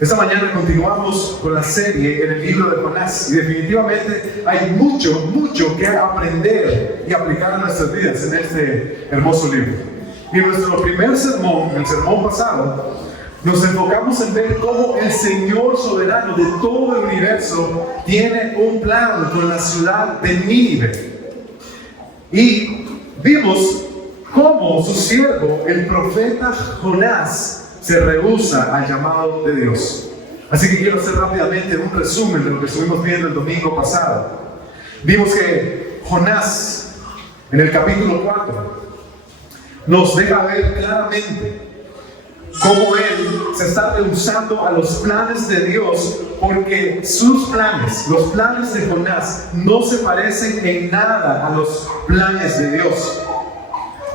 Esta mañana continuamos con la serie en el libro de Jonás y definitivamente hay mucho que aprender y aplicar a nuestras vidas en este hermoso libro. Y en nuestro primer sermón, el sermón pasado, nos enfocamos en ver cómo el Señor soberano de todo el universo tiene un plan con la ciudad de Nínive. Y vimos cómo su siervo, el profeta Jonás, se rehúsa al llamado de Dios. Así que quiero hacer rápidamente un resumen de lo que estuvimos viendo el domingo pasado. Vimos que Jonás, en el capítulo 4, nos deja ver claramente cómo él se está rehusando a los planes de Dios, porque sus planes, los planes de Jonás, no se parecen en nada a los planes de Dios.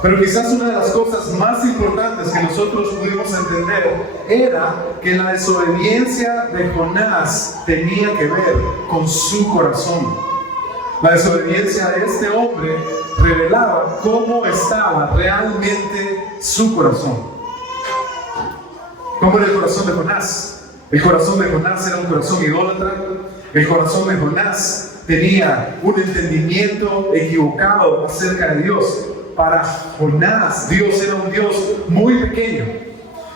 Pero quizás una de las cosas más importantes que nosotros pudimos entender era que la desobediencia de Jonás tenía que ver con su corazón. La desobediencia de este hombre revelaba cómo estaba realmente su corazón. ¿Cómo era el corazón de Jonás? El corazón de Jonás era un corazón idólatra. El corazón de Jonás tenía un entendimiento equivocado acerca de Dios. Para Jonás, Dios era un Dios muy pequeño.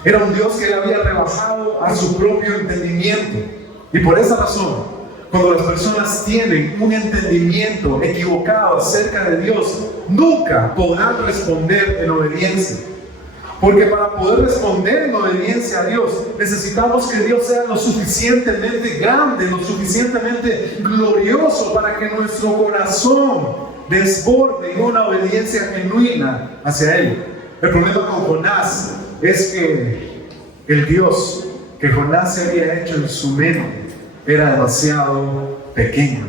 Era un Dios que le había rebasado a su propio entendimiento. Y por esa razón, cuando las personas tienen un entendimiento equivocado acerca de Dios, nunca podrán responder en obediencia. Porque para poder responder en obediencia a Dios, necesitamos que Dios sea lo suficientemente grande, lo suficientemente glorioso para que nuestro corazón desborde en una obediencia genuina hacia Él. El problema con Jonás es que el Dios que Jonás se había hecho en su mente era demasiado pequeño.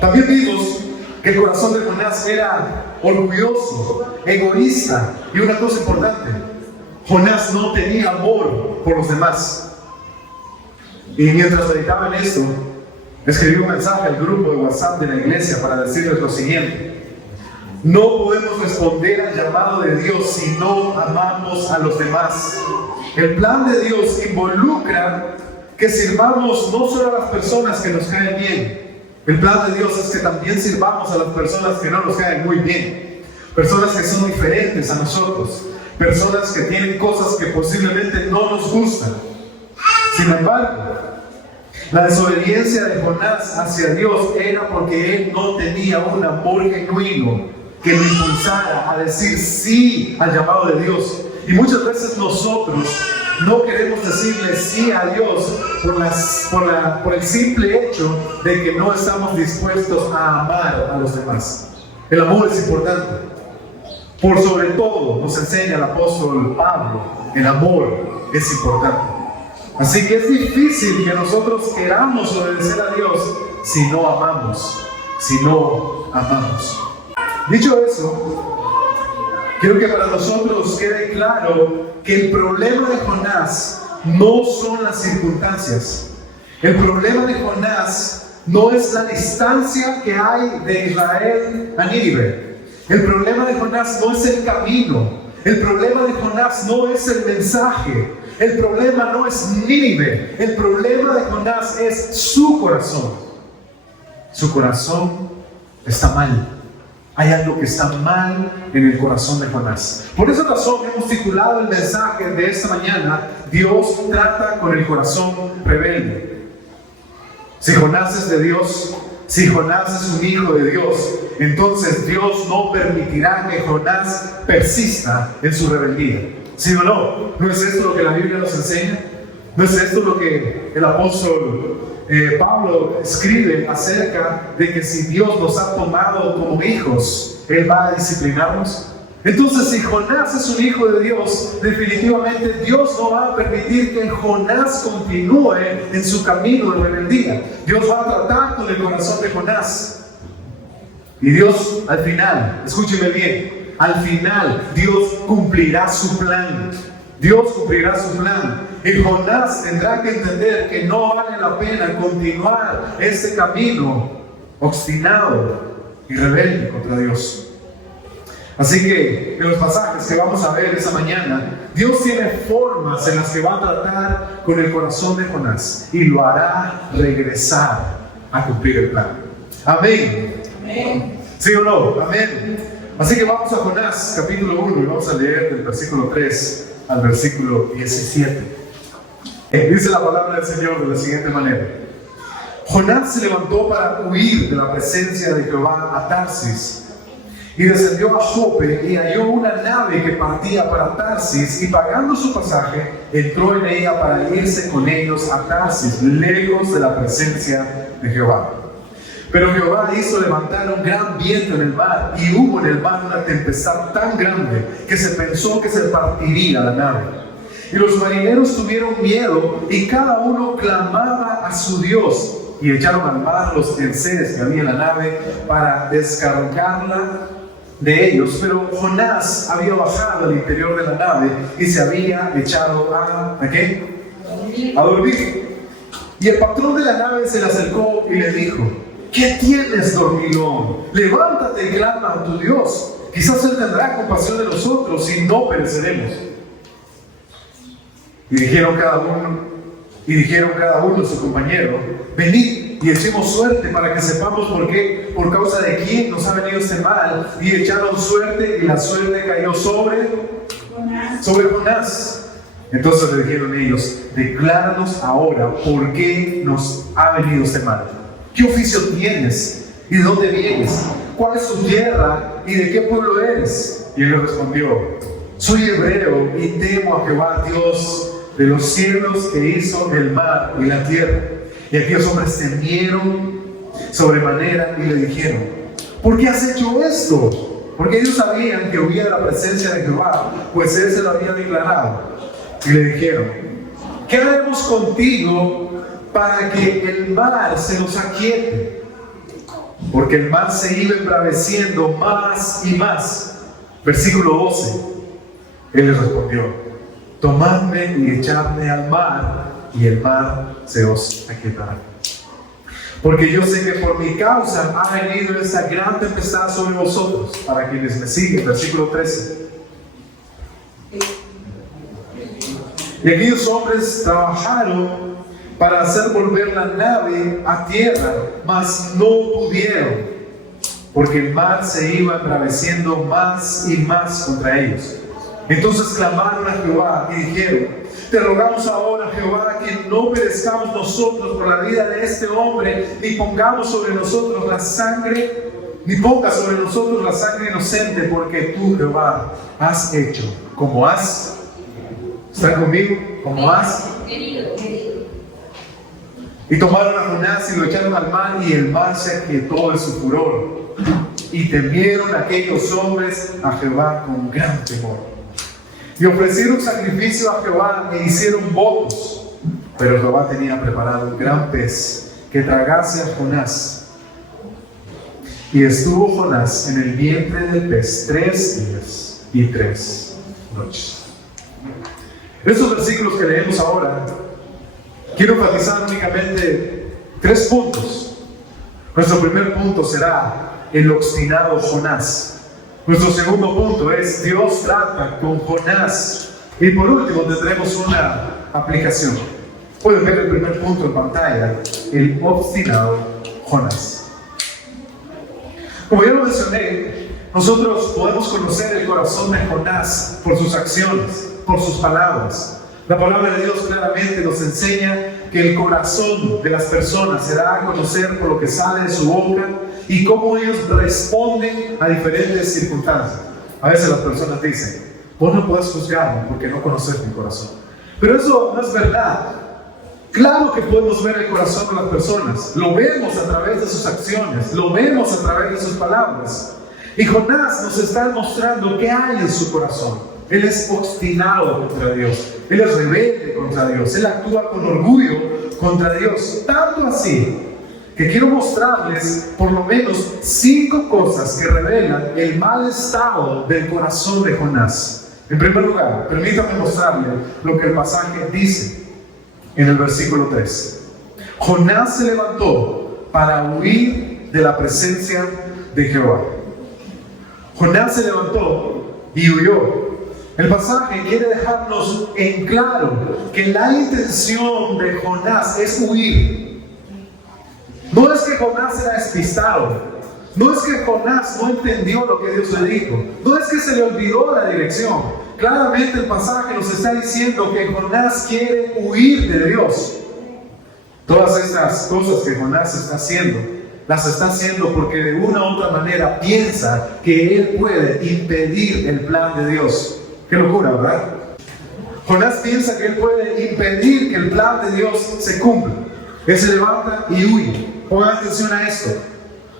También vimos que el corazón de Jonás era orgulloso, egoísta, y una cosa importante: Jonás no tenía amor por los demás. Y mientras meditaba en esto, escribí un mensaje al grupo de WhatsApp de la iglesia para decirles lo siguiente: no podemos responder al llamado de Dios si no amamos a los demás. El plan de Dios involucra que sirvamos no solo a las personas que nos caen bien. El plan de Dios es que también sirvamos a las personas que no nos caen muy bien, personas que son diferentes a nosotros, personas que tienen cosas que posiblemente no nos gustan. Sin embargo, la desobediencia de Jonás hacia Dios era porque él no tenía un amor genuino que lo impulsara a decir sí al llamado de Dios. Y muchas veces nosotros no queremos decirle sí a Dios por el simple hecho de que no estamos dispuestos a amar a los demás. El amor es importante. Por sobre todo, nos enseña el apóstol Pablo, el amor es importante. Así que es difícil que nosotros queramos obedecer a Dios si no amamos. Dicho eso, quiero que para nosotros quede claro que el problema de Jonás no son las circunstancias. El problema de Jonás no es la distancia que hay de Israel a Nínive. El problema de Jonás no es el camino. El problema de Jonás no es el mensaje. El problema no es Nínive. El problema de Jonás es su corazón. Su corazón está mal. Hay algo que está mal en el corazón de Jonás. Por esa razón hemos titulado el mensaje de esta mañana: Dios trata con el corazón rebelde. Si Jonás es de Dios, si Jonás es un hijo de Dios, entonces Dios no permitirá que Jonás persista en su rebeldía. ¿Sí o no? ¿No es esto lo que la Biblia nos enseña? ¿No es esto lo que el apóstol Pablo escribe acerca de que si Dios nos ha tomado como hijos, Él va a disciplinarnos? Entonces, si Jonás es un hijo de Dios, definitivamente Dios no va a permitir que Jonás continúe en su camino de rebeldía. Dios va a tratar con el corazón de Jonás. Y Dios, al final, escúcheme bien, al final Dios cumplirá su plan. Dios cumplirá su plan. Y Jonás tendrá que entender que no vale la pena continuar este camino obstinado y rebelde contra Dios. Así que en los pasajes que vamos a ver esa mañana, Dios tiene formas en las que va a tratar con el corazón de Jonás y lo hará regresar a cumplir el plan. Amén. Amén. ¿Sí o no? Amén. Así que vamos a Jonás capítulo 1 y vamos a leer del versículo 3 al versículo 17. Dice la palabra del Señor de la siguiente manera: Jonás se levantó para huir de la presencia de Jehová a Tarsis, y descendió a Jope y halló una nave que partía para Tarsis, y pagando su pasaje entró en ella para irse con ellos a Tarsis, lejos de la presencia de Jehová. Pero Jehová hizo levantar un gran viento en el mar, y hubo en el mar una tempestad tan grande que se pensó que se partiría la nave. Y los marineros tuvieron miedo, y cada uno clamaba a su Dios, y echaron al mar los enseres que había en la nave para descargarla de ellos. Pero Jonás había bajado al interior de la nave y se había echado ¿a qué? A dormir. Y el patrón de la nave se le acercó y le dijo: ¿qué tienes, dormilón? Levántate y clama a tu Dios. Quizás Él tendrá compasión de nosotros y no pereceremos. Y dijeron cada uno a su compañero: venid y echemos suerte para que sepamos por causa de quién nos ha venido este mal. Y echaron suerte, y la suerte cayó sobre Jonás. Entonces le dijeron ellos: decláranos ahora por qué nos ha venido este mal. ¿Qué oficio tienes? ¿Y de dónde vienes? ¿Cuál es tu tierra? ¿Y de qué pueblo eres? Y él le respondió: soy hebreo y temo a Jehová, Dios de los cielos, que hizo el mar y la tierra. Y aquellos hombres temieron sobremanera y le dijeron: ¿por qué has hecho esto? Porque ellos sabían que huía de la presencia de Jehová, pues Él se lo había declarado. Y le dijeron: ¿qué haremos contigo para que el mar se nos aquiete? Porque el mar se iba embraveciendo más y más. Versículo 12. Él les respondió: tomadme y echadme al mar, y el mar se os aquietará. Porque yo sé que por mi causa ha venido esta gran tempestad sobre vosotros. Para quienes me siguen, versículo 13. Y aquellos hombres trabajaron para hacer volver la nave a tierra, mas no pudieron, porque el mar se iba embraveciendo más y más contra ellos. Entonces clamaron a Jehová y dijeron: te rogamos ahora, Jehová, que no perezcamos nosotros por la vida de este hombre, ni ponga sobre nosotros la sangre inocente, porque tú, Jehová, has hecho como has. ¿Están conmigo? Como has. Y tomaron a Jonás y lo echaron al mar, y el mar se aquietó de su furor. Y temieron aquellos hombres a Jehová con gran temor. Y ofrecieron sacrificio a Jehová e hicieron votos. Pero Jehová tenía preparado un gran pez que tragase a Jonás. Y estuvo Jonás en el vientre del pez 3 días y 3 noches. Estos versículos que leemos ahora, quiero enfatizar únicamente 3 puntos. Nuestro primer punto será el obstinado Jonás. Nuestro segundo punto es: Dios trata con Jonás. Y por último tendremos una aplicación. Pueden ver el primer punto en pantalla: el obstinado Jonás. Como ya lo mencioné, nosotros podemos conocer el corazón de Jonás por sus acciones, por sus palabras. La palabra de Dios claramente nos enseña que el corazón de las personas se da a conocer por lo que sale de su boca y cómo ellos responden a diferentes circunstancias. A veces las personas dicen: vos no podés juzgarme porque no conoces mi corazón. Pero eso no es verdad. Claro que podemos ver el corazón de las personas. Lo vemos a través de sus acciones, lo vemos a través de sus palabras. Y Jonás nos está mostrando qué hay en su corazón. Él es obstinado contra Dios. Él es rebelde contra Dios. Él actúa con orgullo contra Dios. Tanto así que quiero mostrarles por lo menos 5 cosas que revelan el mal estado del corazón de Jonás. En primer lugar, permítame mostrarle lo que el pasaje dice en el versículo 3. Jonás se levantó para huir de la presencia de Jehová. Jonás se levantó y huyó. El pasaje quiere dejarnos en claro que la intención de Jonás es huir. No es que Jonás era despistado, no es que Jonás no entendió lo que Dios le dijo, no es que se le olvidó la dirección. Claramente el pasaje nos está diciendo que Jonás quiere huir de Dios. Todas estas cosas que Jonás está haciendo, las está haciendo porque de una u otra manera piensa que él puede impedir el plan de Dios. Qué locura, ¿verdad? Jonás piensa que él puede impedir que el plan de Dios se cumpla. Él se levanta y huye. Pongan atención a esto.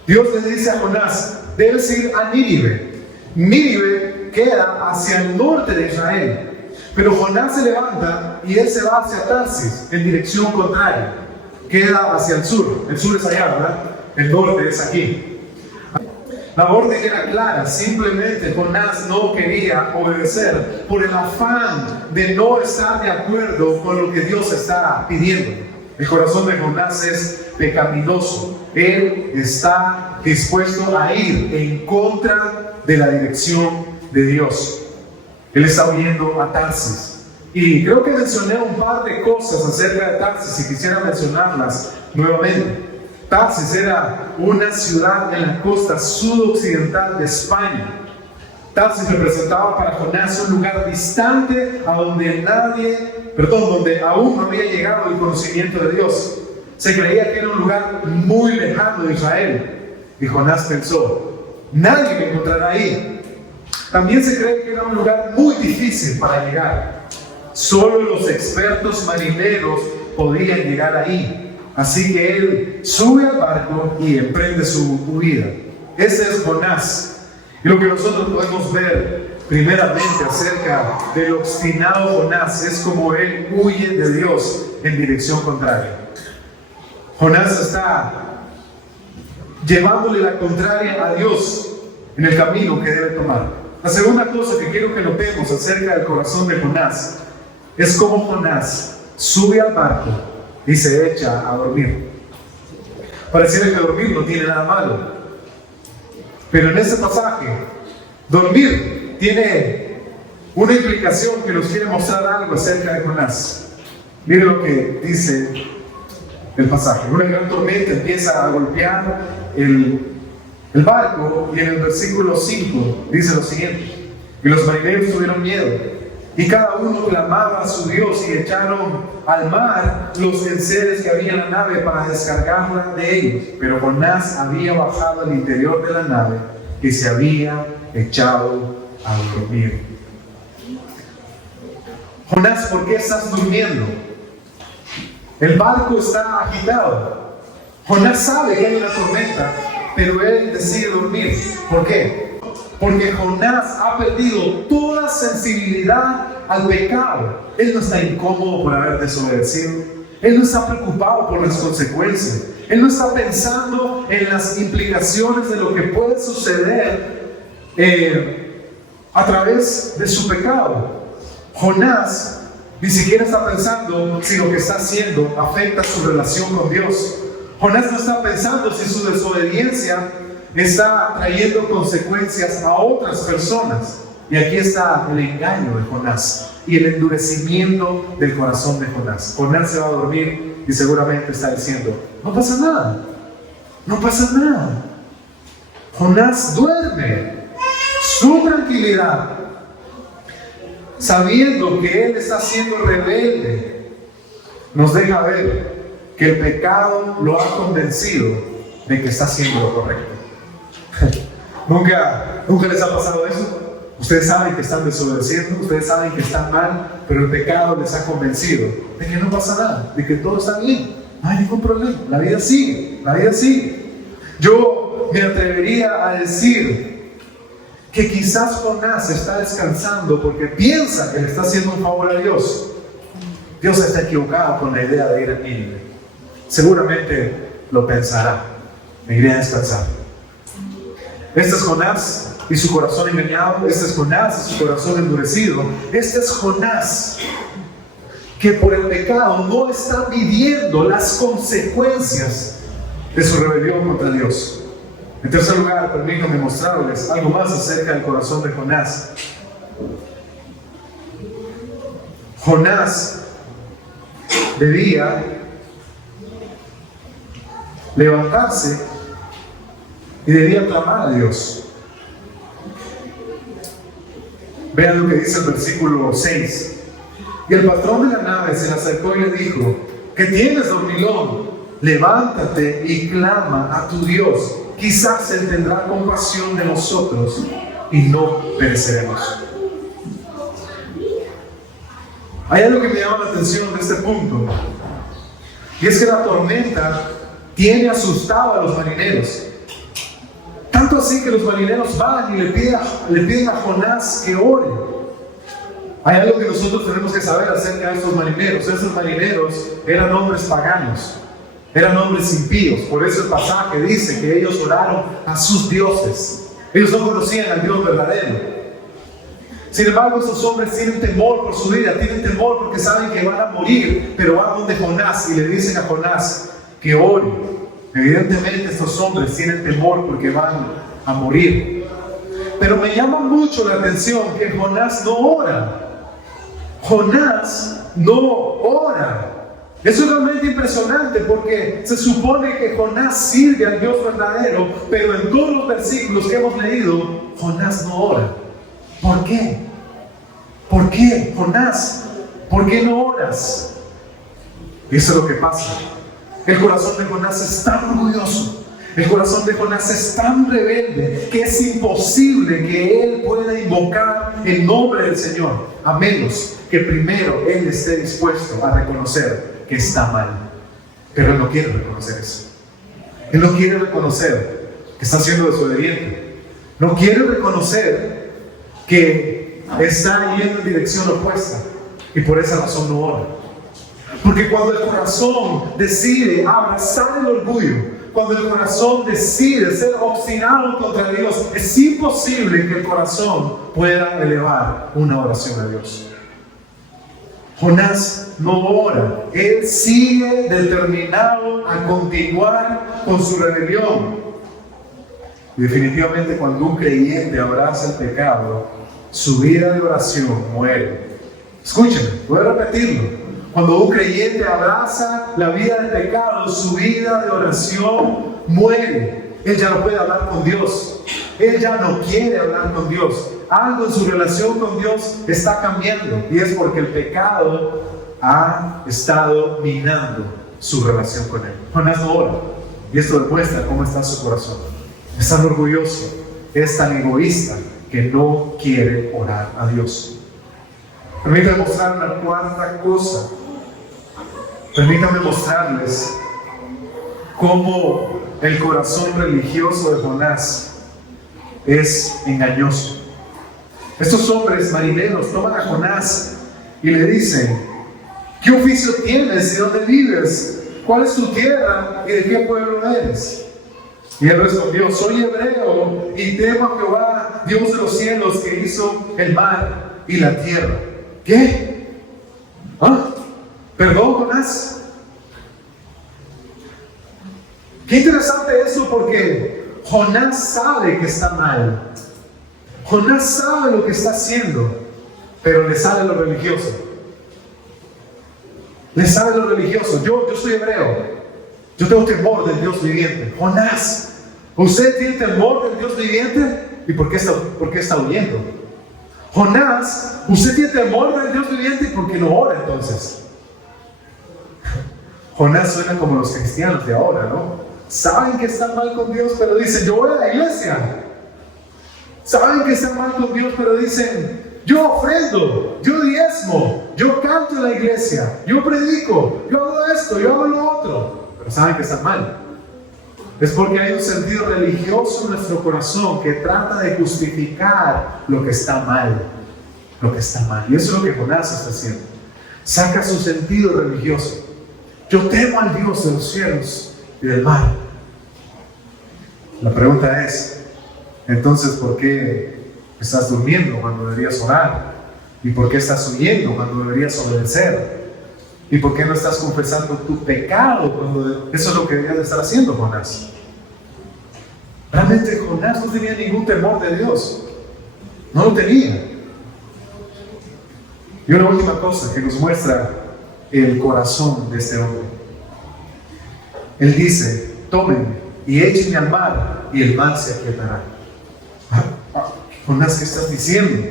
Dios le dice a Jonás, debes ir a Nínive. Nínive queda hacia el norte de Israel. Pero Jonás se levanta y él se va hacia Tarsis, en dirección contraria. Queda hacia el sur. El sur es allá, ¿verdad? El norte es aquí. La orden era clara, simplemente Jonás no quería obedecer por el afán de no estar de acuerdo con lo que Dios está pidiendo. El corazón de Jonás es pecaminoso. Él está dispuesto a ir en contra de la dirección de Dios. Él está huyendo a Tarsis. Y creo que mencioné un par de cosas acerca de Tarsis y quisiera mencionarlas nuevamente. Tarsis era una ciudad en la costa sudoccidental de España. Tarsis representaba para Jonás un lugar distante a donde donde aún no había llegado el conocimiento de Dios. Se creía que era un lugar muy lejano de Israel. Y Jonás pensó, nadie me encontrará ahí. También se cree que era un lugar muy difícil para llegar. Solo los expertos marineros podían llegar ahí. Así que él sube al barco y emprende su huida. Ese es Jonás. Y lo que nosotros podemos ver primeramente acerca del obstinado Jonás es como él huye de Dios en dirección contraria. Jonás está llevándole la contraria a Dios en el camino que debe tomar. La segunda cosa que quiero que notemos acerca del corazón de Jonás es cómo Jonás sube al barco y se echa a dormir. Pareciera que dormir no tiene nada malo, pero en este pasaje dormir tiene una implicación que nos quiere mostrar algo acerca de Jonás. Miren lo que dice el pasaje. Una gran tormenta empieza a golpear el barco y en el versículo 5 dice lo siguiente: y los marineros tuvieron miedo y cada uno clamaba a su Dios y echaron al mar los enseres que había en la nave para descargarla de ellos. Pero Jonás había bajado al interior de la nave y se había echado a dormir. Jonás, ¿por qué estás durmiendo? El barco está agitado. Jonás sabe que hay una tormenta, pero él decide dormir. ¿Por qué? Porque Jonás ha perdido toda sensibilidad al pecado. Él no está incómodo por haber desobedecido. Él no está preocupado por las consecuencias. Él no está pensando en las implicaciones de lo que puede suceder a través de su pecado. Jonás ni siquiera está pensando si lo que está haciendo afecta su relación con Dios. Jonás no está pensando si su desobediencia está trayendo consecuencias a otras personas. Y aquí está el engaño de Jonás y el endurecimiento del corazón de Jonás. Jonás se va a dormir y seguramente está diciendo: no pasa nada, no pasa nada. Jonás duerme. Su tranquilidad, sabiendo que él está siendo rebelde, nos deja ver que el pecado lo ha convencido de que está haciendo lo correcto. ¿Nunca les ha pasado eso? Ustedes saben que están desobedeciendo, ustedes saben que están mal, pero el pecado les ha convencido de que no pasa nada, de que todo está bien, no hay ningún problema, la vida sigue, la vida sigue. Yo me atrevería a decir que quizás Jonás está descansando porque piensa que le está haciendo un favor a Dios. Dios está equivocado con la idea de ir a Nínive. Seguramente lo pensará. Me iré a descansar. Este es Jonás y su corazón engañado. Este es Jonás y su corazón endurecido. Este es Jonás que por el pecado no está midiendo las consecuencias de su rebelión contra Dios. En tercer lugar, permítanme mostrarles algo más acerca del corazón de Jonás. Jonás debía levantarse y debía clamar a Dios. Vean lo que dice el versículo 6. Y el patrón de la nave se le acercó y le dijo: ¿qué tienes, dormilón? Levántate y clama a tu Dios. Quizás Él tendrá compasión de nosotros y no pereceremos. Hay algo que me llama la atención de este punto, y es que la tormenta tiene asustado a los marineros. Tanto así que los marineros van y le piden a Jonás que ore. Hay algo que nosotros tenemos que saber acerca de estos marineros. Esos marineros eran hombres paganos, eran hombres impíos. Por eso el pasaje dice que ellos oraron a sus dioses. Ellos no conocían al Dios verdadero. Sin embargo, estos hombres tienen temor por su vida, tienen temor porque saben que van a morir, pero van donde Jonás y le dicen a Jonás que ore. Evidentemente estos hombres tienen temor porque van a morir. Pero me llama mucho la atención que Jonás no ora. Jonás no ora. Eso es realmente impresionante porque se supone que Jonás sirve al Dios verdadero, pero en todos los versículos que hemos leído, Jonás no ora. ¿Por qué? ¿Por qué, Jonás? ¿Por qué no oras? Y eso es lo que pasa. El corazón de Jonás es tan orgulloso, el corazón de Jonás es tan rebelde que es imposible que él pueda invocar el nombre del Señor, a menos que primero él esté dispuesto a reconocer que está mal. Pero él no quiere reconocer eso. Él no quiere reconocer que está siendo desobediente. No quiere reconocer que está yendo en dirección opuesta, y por esa razón no ora. Porque cuando el corazón decide abrazar el orgullo, cuando el corazón decide ser obstinado contra Dios, es imposible que el corazón pueda elevar una oración a Dios. Jonás no ora, él sigue determinado a continuar con su rebelión. Y definitivamente cuando un creyente abraza el pecado, su vida de oración muere. Escúchenme, voy a repetirlo. Cuando un creyente abraza la vida del pecado, su vida de oración muere. Él ya no puede hablar con Dios. Él ya no quiere hablar con Dios. Algo en su relación con Dios está cambiando. Y es porque el pecado ha estado minando su relación con Él. Jonás no ora. Y esto demuestra cómo está su corazón. Es tan orgulloso, es tan egoísta que no quiere orar a Dios. Permítanme mostrar una cuarta cosa. Permítanme mostrarles cómo el corazón religioso de Jonás es engañoso. Estos hombres marineros toman a Jonás y le dicen: ¿qué oficio tienes y dónde vives? ¿Cuál es tu tierra y de qué pueblo eres? Y él respondió: soy hebreo y temo a Jehová, Dios de los cielos, que hizo el mar y la tierra. ¿Qué? ¿Ah? ¿Perdón, Jonás? Qué interesante eso, porque Jonás sabe que está mal. Jonás sabe lo que está haciendo, pero le sale lo religioso. Le sale lo religioso. Yo soy hebreo. Yo tengo temor del Dios viviente. Jonás, ¿usted tiene temor del Dios viviente? ¿Y por qué está huyendo? Jonás, ¿usted tiene temor del Dios viviente? ¿Y por qué no ora entonces? Jonás suena como los cristianos de ahora, ¿no? Saben que están mal con Dios, pero dicen: yo voy a la iglesia. Saben que están mal con Dios, pero dicen: yo ofrendo, yo diezmo, yo canto en la iglesia, yo predico, yo hago esto, yo hago lo otro. Pero saben que están mal. Es porque hay un sentido religioso en nuestro corazón que trata de justificar lo que está mal. Lo que está mal. Y eso es lo que Jonás está haciendo. Saca su sentido religioso. Yo temo al Dios de los cielos y del mar. La pregunta es: entonces, ¿por qué estás durmiendo cuando deberías orar? ¿Y por qué estás huyendo cuando deberías obedecer? ¿Y por qué no estás confesando tu pecado cuando eso es lo que deberías de estar haciendo, Jonás? Realmente Jonás no tenía ningún temor de Dios. No lo tenía. Y Y una última cosa que nos muestra el corazón de este hombre. Él dice: tómenme y échenme al mar, y el mar se aquietará. Jonás, ¿qué estás diciendo?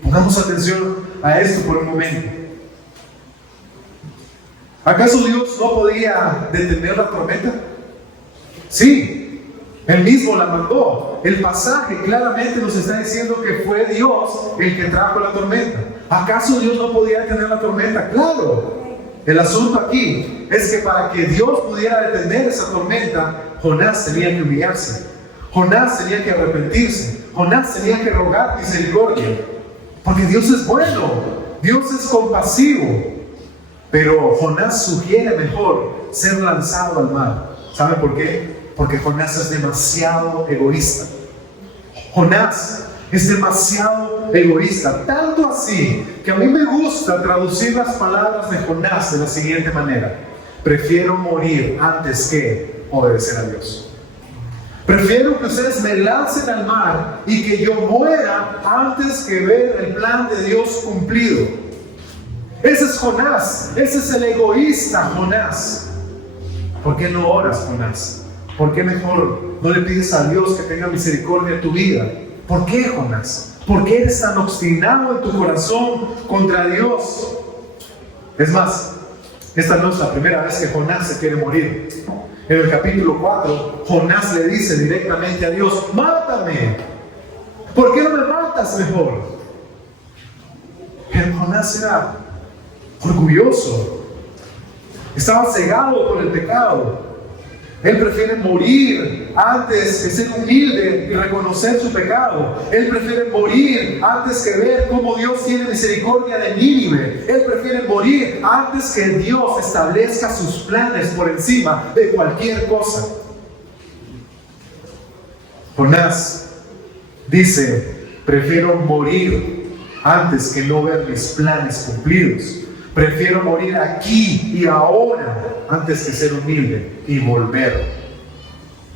Pongamos atención a esto por un momento. ¿Acaso Dios no podía detener la tormenta? Sí, Él mismo la mandó. El pasaje claramente nos está diciendo que fue Dios el que trajo la tormenta. ¿Acaso Dios no podía detener la tormenta? Claro. El asunto aquí es que para que Dios pudiera detener esa tormenta, Jonás tenía que humillarse. Jonás tenía que arrepentirse. Jonás tenía que rogar misericordia. Porque Dios es bueno. Dios es compasivo. Pero Jonás sugiere mejor ser lanzado al mar. ¿Sabe por qué? Porque Jonás es demasiado egoísta. Jonás es demasiado egoísta. Tanto así que a mí me gusta traducir las palabras de Jonás de la siguiente manera: prefiero morir antes que obedecer a Dios. Prefiero que ustedes me lancen al mar y que yo muera antes que ver el plan de Dios cumplido. Ese es Jonás. Ese es el egoísta Jonás. ¿Por qué no oras, Jonás? ¿Por qué mejor no le pides a Dios que tenga misericordia de tu vida? ¿Por qué, Jonás? ¿Por qué eres tan obstinado en tu corazón contra Dios? Es más, esta no es la primera vez que Jonás se quiere morir. En el capítulo 4, Jonás le dice directamente a Dios: mátame. ¿Por qué no me matas mejor? Pero Jonás era orgulloso. Estaba cegado por el pecado. Él prefiere morir antes que ser humilde y reconocer su pecado. Él prefiere morir antes que ver cómo Dios tiene misericordia de Nínive. Él prefiere morir antes que Dios establezca sus planes por encima de cualquier cosa. Jonás dice: prefiero morir antes que no ver mis planes cumplidos. Prefiero morir aquí y ahora antes que ser humilde y volver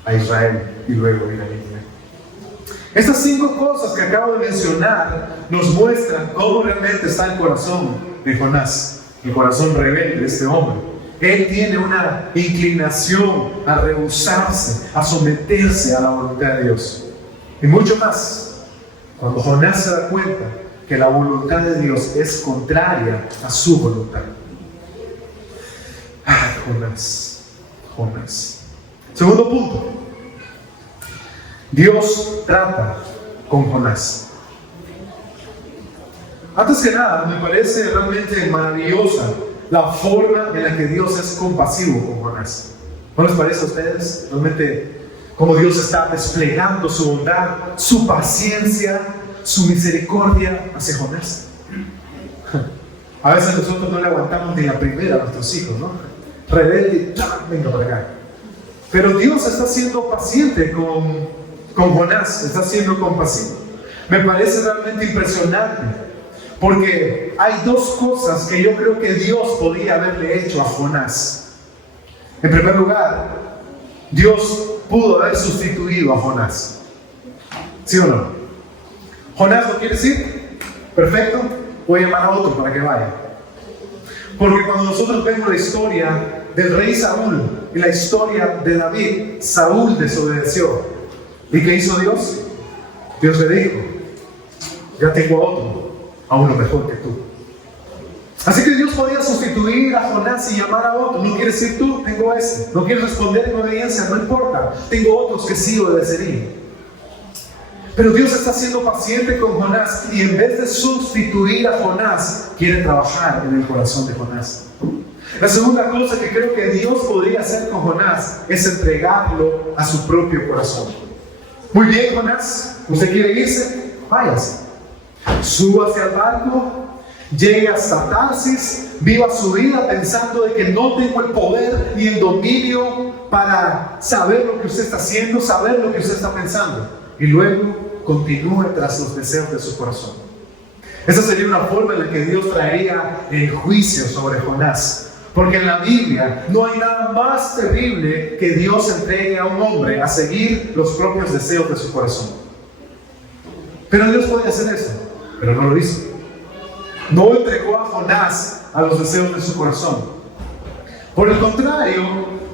a Israel y luego ir a Nínive. Estas 5 cosas que acabo de mencionar nos muestran cómo realmente está el corazón de Jonás, el corazón rebelde de este hombre. Él tiene una inclinación a rehusarse, a someterse a la voluntad de Dios. Y mucho más, cuando Jonás se da cuenta que la voluntad de Dios es contraria a su voluntad. Jonás. Segundo punto. Dios trata con Jonás. Antes que nada, me parece realmente maravillosa la forma en la que Dios es compasivo con Jonás. ¿No les parece a ustedes? Realmente, cómo Dios está desplegando su bondad, su paciencia, su misericordia hacia Jonás. A veces nosotros no le aguantamos ni la primera a nuestros hijos, ¿no? Rebelde, venga para acá. Pero Dios está siendo paciente con Jonás, está siendo compasivo. Me parece realmente impresionante, porque hay 2 cosas que yo creo que Dios podría haberle hecho a Jonás. En primer lugar, Dios pudo haber sustituido a Jonás. ¿Sí o no? Jonás, ¿no quieres ir? Perfecto, voy a llamar a otro para que vaya. Porque cuando nosotros vemos la historia del rey Saúl y la historia de David, Saúl desobedeció. ¿Y qué hizo Dios? Dios le dijo: ya tengo a otro, a uno mejor que tú. Así que Dios podía sustituir a Jonás y llamar a otro. ¿No quieres ir tú? Tengo este. ¿No quieres responder en obediencia? No importa, tengo otros que sí obedecerían. Pero Dios está siendo paciente con Jonás, y en vez de sustituir a Jonás, quiere trabajar en el corazón de Jonás. La segunda cosa que creo que Dios podría hacer con Jonás es entregarlo a su propio corazón. Muy bien, Jonás, ¿usted quiere irse? Váyase. Súbase al barco, llegue hasta Tarsis, viva su vida pensando de que no tengo el poder ni el dominio para saber lo que usted está haciendo, saber lo que usted está pensando. Y luego continúe tras los deseos de su corazón. Esa sería una forma en la que Dios traería el juicio sobre Jonás. Porque en la Biblia no hay nada más terrible que Dios entregue a un hombre a seguir los propios deseos de su corazón. Pero Dios podía hacer eso, pero no lo hizo. No entregó a Jonás a los deseos de su corazón. Por el contrario,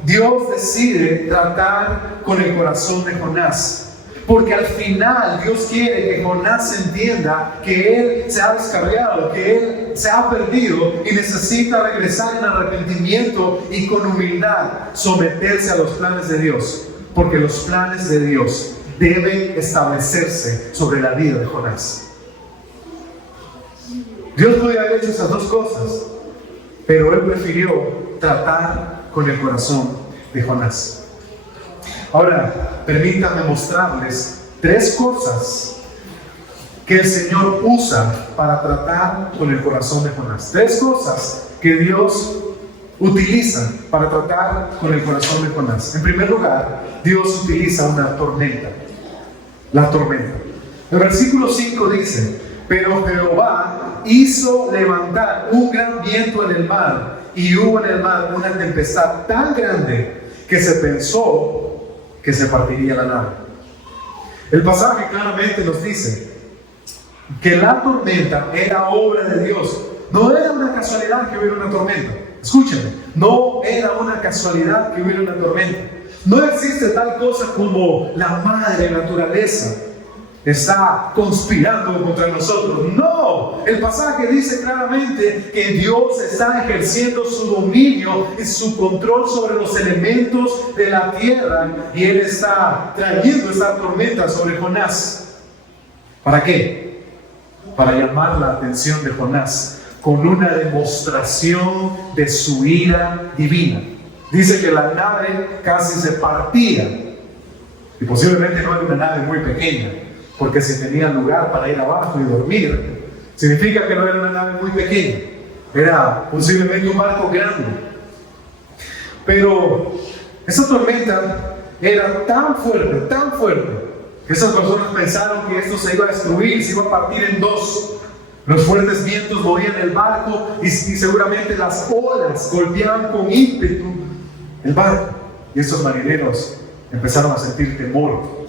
Dios decide tratar con el corazón de Jonás. Porque al final Dios quiere que Jonás entienda que él se ha descarriado, que él se ha perdido y necesita regresar en arrepentimiento y con humildad someterse a los planes de Dios. Porque los planes de Dios deben establecerse sobre la vida de Jonás. Dios podía haber hecho esas dos cosas, pero él prefirió tratar con el corazón de Jonás. Ahora, permítanme mostrarles 3 cosas que el Señor usa para tratar con el corazón de Jonás. 3 cosas que Dios utiliza para tratar con el corazón de Jonás. En primer lugar, Dios utiliza una tormenta. La tormenta. El versículo 5 dice: pero Jehová hizo levantar un gran viento en el mar, y hubo en el mar una tempestad tan grande que se pensó que se partiría la nave. El pasaje claramente nos dice que la tormenta era obra de Dios. No era una casualidad que hubiera una tormenta. Escúchenme, no era una casualidad que hubiera una tormenta. No existe tal cosa como la madre naturaleza está conspirando contra nosotros. No, el pasaje dice claramente que Dios está ejerciendo su dominio y su control sobre los elementos de la tierra, y Él está trayendo esta tormenta sobre Jonás. ¿Para qué? Para llamar la atención de Jonás con una demostración de su ira divina. Dice que la nave casi se partía, y posiblemente no era una nave muy pequeña, porque si tenía lugar para ir abajo y dormir, significa que no era una nave muy pequeña, era posiblemente un barco grande. Pero esa tormenta era tan fuerte, que esas personas pensaron que esto se iba a destruir, se iba a partir en 2. Los fuertes vientos movían el barco y seguramente las olas golpeaban con ímpetu el barco. Y estos marineros empezaron a sentir temor.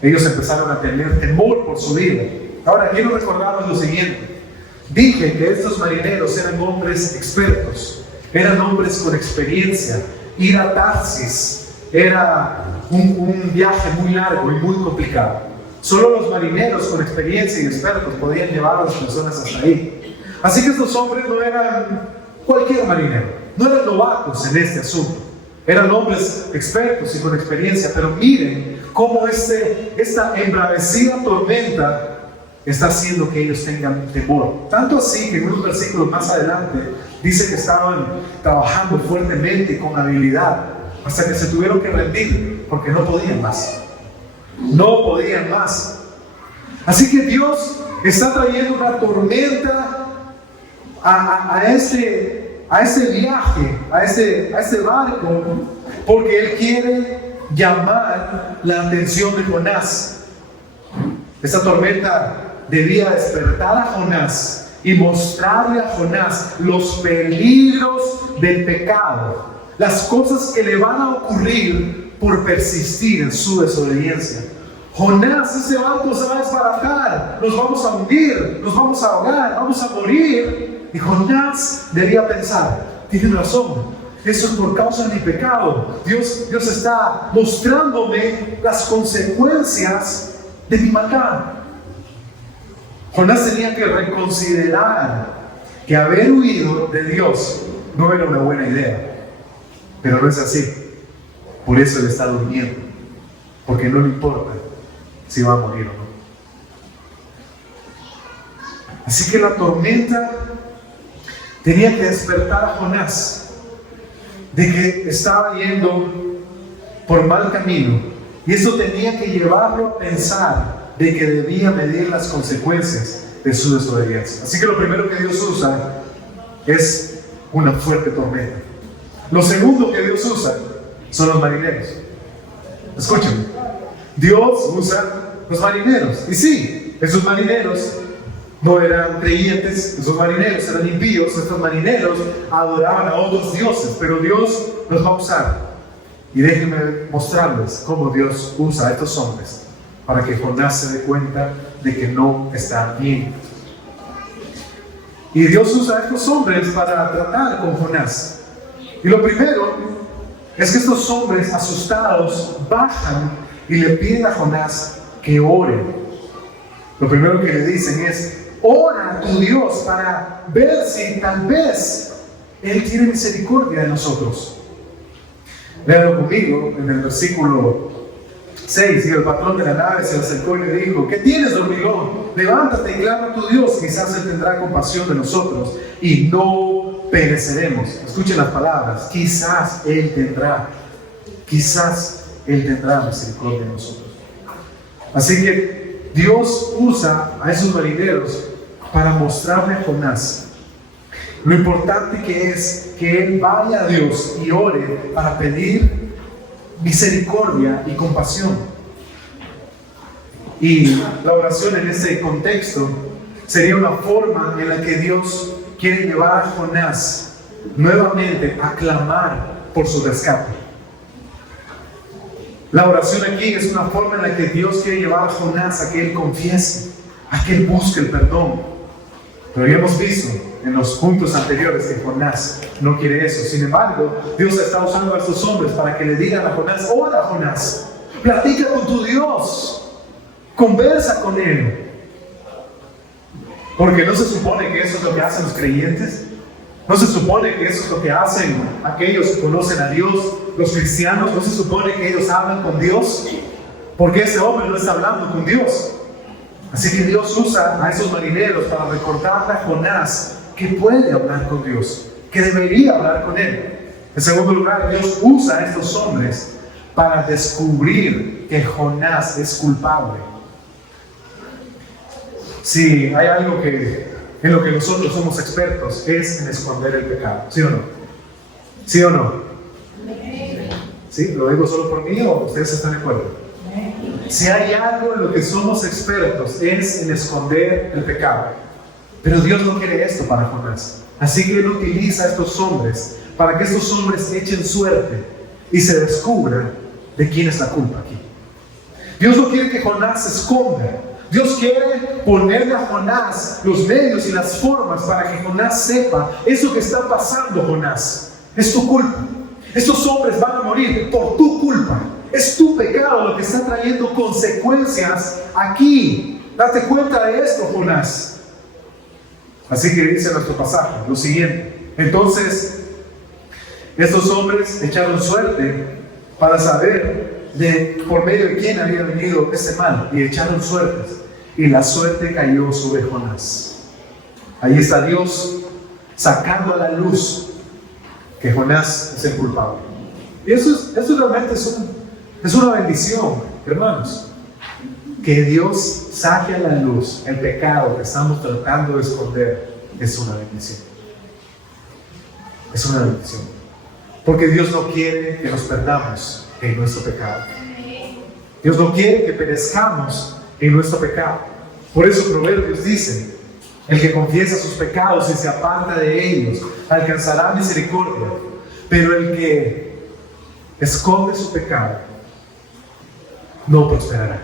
Ellos empezaron a tener temor por su vida. Ahora, quiero recordarles lo siguiente. Dije que estos marineros eran hombres expertos, eran hombres con experiencia. Ir a Tarsis era un viaje muy largo y muy complicado. Solo los marineros con experiencia y expertos podían llevar a las personas hasta ahí. Así que estos hombres no eran cualquier marinero, no eran novatos en este asunto. Eran hombres expertos y con experiencia, pero miren cómo esta embravecida tormenta está haciendo que ellos tengan temor. Tanto así que en unos versículos más adelante dice que estaban trabajando fuertemente y con habilidad, hasta que se tuvieron que rendir porque no podían más. No podían más. Así que Dios está trayendo una tormenta a ese viaje, a ese barco, porque Él quiere llamar la atención de Jonás. Esta tormenta debía despertar a Jonás y mostrarle a Jonás los peligros del pecado, las cosas que le van a ocurrir por persistir en su desobediencia. Jonás, ese barco se va a desbaratar, nos vamos a hundir, nos vamos a ahogar, vamos a morir. Y Jonás debía pensar: tiene razón, eso es por causa de mi pecado. Dios está mostrándome las consecuencias de mi maldad. Jonás tenía que reconsiderar que haber huido de Dios no era una buena idea. Pero no es así. Por eso él está durmiendo, porque no le importa si va a morir o no. Así que la tormenta tenía que despertar a Jonás de que estaba yendo por mal camino, y eso tenía que llevarlo a pensar de que debía medir las consecuencias de su desobediencia. Así que lo primero que Dios usa es una fuerte tormenta. Lo segundo que Dios usa son los marineros. Escúchenme, Dios usa los marineros. Y sí, esos marineros no eran creyentes, esos marineros eran impíos, estos marineros adoraban a otros dioses, pero Dios los va a usar. Y déjenme mostrarles cómo Dios usa a estos hombres para que Jonás se dé cuenta de que no está bien. Y Dios usa a estos hombres para tratar con Jonás. Y lo primero es que estos hombres asustados bajan y le piden a Jonás que ore. Lo primero que le dicen es: ora a tu Dios para ver si tal vez Él tiene misericordia de nosotros. Léalo conmigo en el versículo 6. Y el patrón de la nave se acercó y le dijo: ¿qué tienes, dormilón? Levántate y clama a tu Dios, quizás Él tendrá compasión de nosotros y no pereceremos. Escuchen las palabras: quizás Él tendrá misericordia de nosotros. Así que Dios usa a esos marineros para mostrarle a Jonás lo importante que es que él vaya a Dios y ore para pedir misericordia y compasión. Y la oración en este contexto sería una forma en la que Dios quiere llevar a Jonás nuevamente a clamar por su rescate. La oración aquí es una forma en la que Dios quiere llevar a Jonás a que él confiese, a que él busque el perdón. Pero ya hemos visto en los puntos anteriores que Jonás no quiere eso. Sin embargo, Dios está usando a estos hombres para que le digan a Jonás: ora, Jonás, platica con tu Dios, conversa con Él. Porque no se supone que eso es lo que hacen los creyentes. No se supone que eso es lo que hacen aquellos que conocen a Dios, los cristianos. No se supone que ellos hablan con Dios, porque ese hombre no está hablando con Dios. Así que Dios usa a esos marineros para recordarle a Jonás que puede hablar con Dios, que debería hablar con Él. En segundo lugar, Dios usa a estos hombres para descubrir que Jonás es culpable. Si hay algo en lo que nosotros somos expertos, es en esconder el pecado. ¿Sí o no? ¿Sí o no? ¿Sí? ¿Lo digo solo por mí o ustedes están de acuerdo? Si hay algo en lo que somos expertos, es en esconder el pecado. Pero Dios no quiere esto para Jonás. Así que Él utiliza a estos hombres para que estos hombres echen suerte y se descubra de quién es la culpa aquí. Dios no quiere que Jonás se esconda. Dios quiere ponerle a Jonás los medios y las formas para que Jonás sepa: eso que está pasando, Jonás, es tu culpa. Estos hombres van a morir por tu culpa. Es tu pecado lo que está trayendo consecuencias aquí. Date cuenta de esto, Jonás. Así que dice nuestro pasaje lo siguiente: entonces estos hombres echaron suerte para saber por medio de quién había venido ese mal, y echaron suertes, y la suerte cayó sobre Jonás. Ahí está Dios sacando a la luz que Jonás es el culpable. Y eso realmente es una bendición, hermanos. Que Dios saque a la luz el pecado que estamos tratando de esconder es una bendición. Es una bendición. Porque Dios no quiere que nos perdamos en nuestro pecado. Dios no quiere que perezcamos en nuestro pecado. Por eso Proverbios dice: el que confiesa sus pecados y se aparta de ellos alcanzará misericordia, pero el que esconde su pecado no prosperará.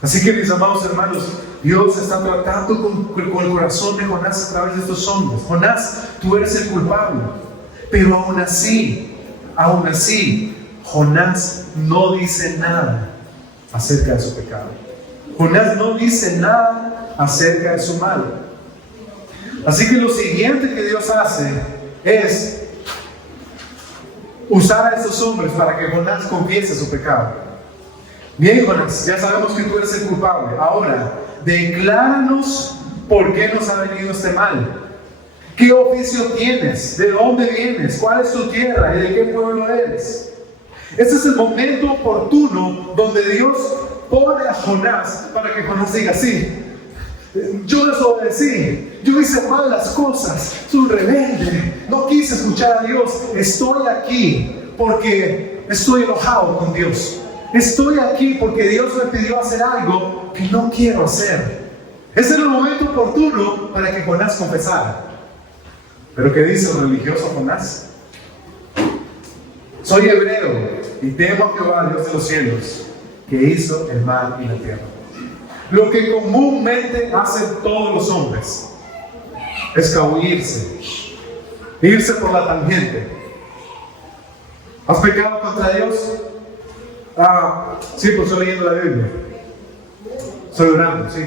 Así que, mis amados hermanos, Dios está tratando con el corazón de Jonás a través de estos hombres. Jonás, tú eres el culpable. Pero aún así, Jonás no dice nada acerca de su pecado. Jonás no dice nada acerca de su mal. Así que lo siguiente que Dios hace es usar a estos hombres para que Jonás confiese su pecado. Bien, Jonás, ya sabemos que tú eres el culpable. Ahora, decláranos por qué nos ha venido este mal. ¿Qué oficio tienes? ¿De dónde vienes? ¿Cuál es tu tierra? ¿Y de qué pueblo eres? Este es el momento oportuno donde Dios pone a Jonás para que Jonás diga: sí, yo desobedecí, yo hice mal las cosas, soy un rebelde, no quise escuchar a Dios, estoy aquí porque estoy enojado con Dios. Estoy aquí porque Dios me pidió hacer algo que no quiero hacer. Ese es el momento oportuno para que Jonás confesara. ¿Pero qué dice el religioso Jonás? Soy hebreo y temo a Jehová, Dios de los cielos, que hizo el mar y la tierra. Lo que comúnmente hacen todos los hombres. escabullirse, irse por la tangente. ¿Has pecado contra Dios? Sí, pues estoy leyendo la Biblia. Estoy orando, sí.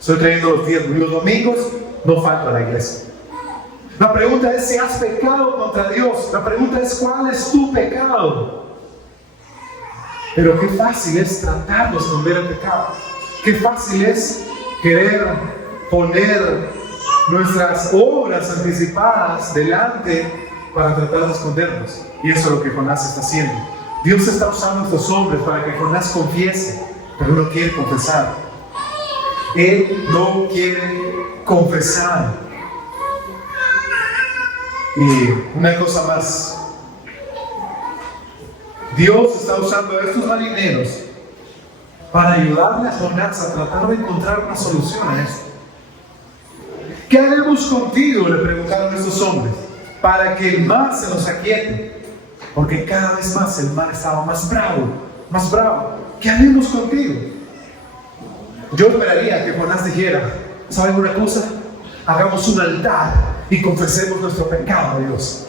Estoy trayendo los días. Los domingos no falto a la iglesia. La pregunta es si has pecado contra Dios. La pregunta es cuál es tu pecado. Pero qué fácil es tratar de esconder el pecado. Qué fácil es querer poner nuestras obras anticipadas delante para tratar de escondernos. Y eso es lo que Jonás está haciendo. Dios está usando a estos hombres para que Jonás confiese, pero no quiere confesar. Él no quiere confesar. Y una cosa más. Dios está usando a estos marineros para ayudarle a Jonás a tratar de encontrar una solución a esto. ¿Qué haremos contigo?, le preguntaron estos hombres, para que el mar se nos aquiete. Porque cada vez más el mar estaba más bravo, más bravo. ¿Qué haremos contigo? Yo esperaría que Jonás dijera, ¿saben una cosa? Hagamos un altar y confesemos nuestro pecado a Dios.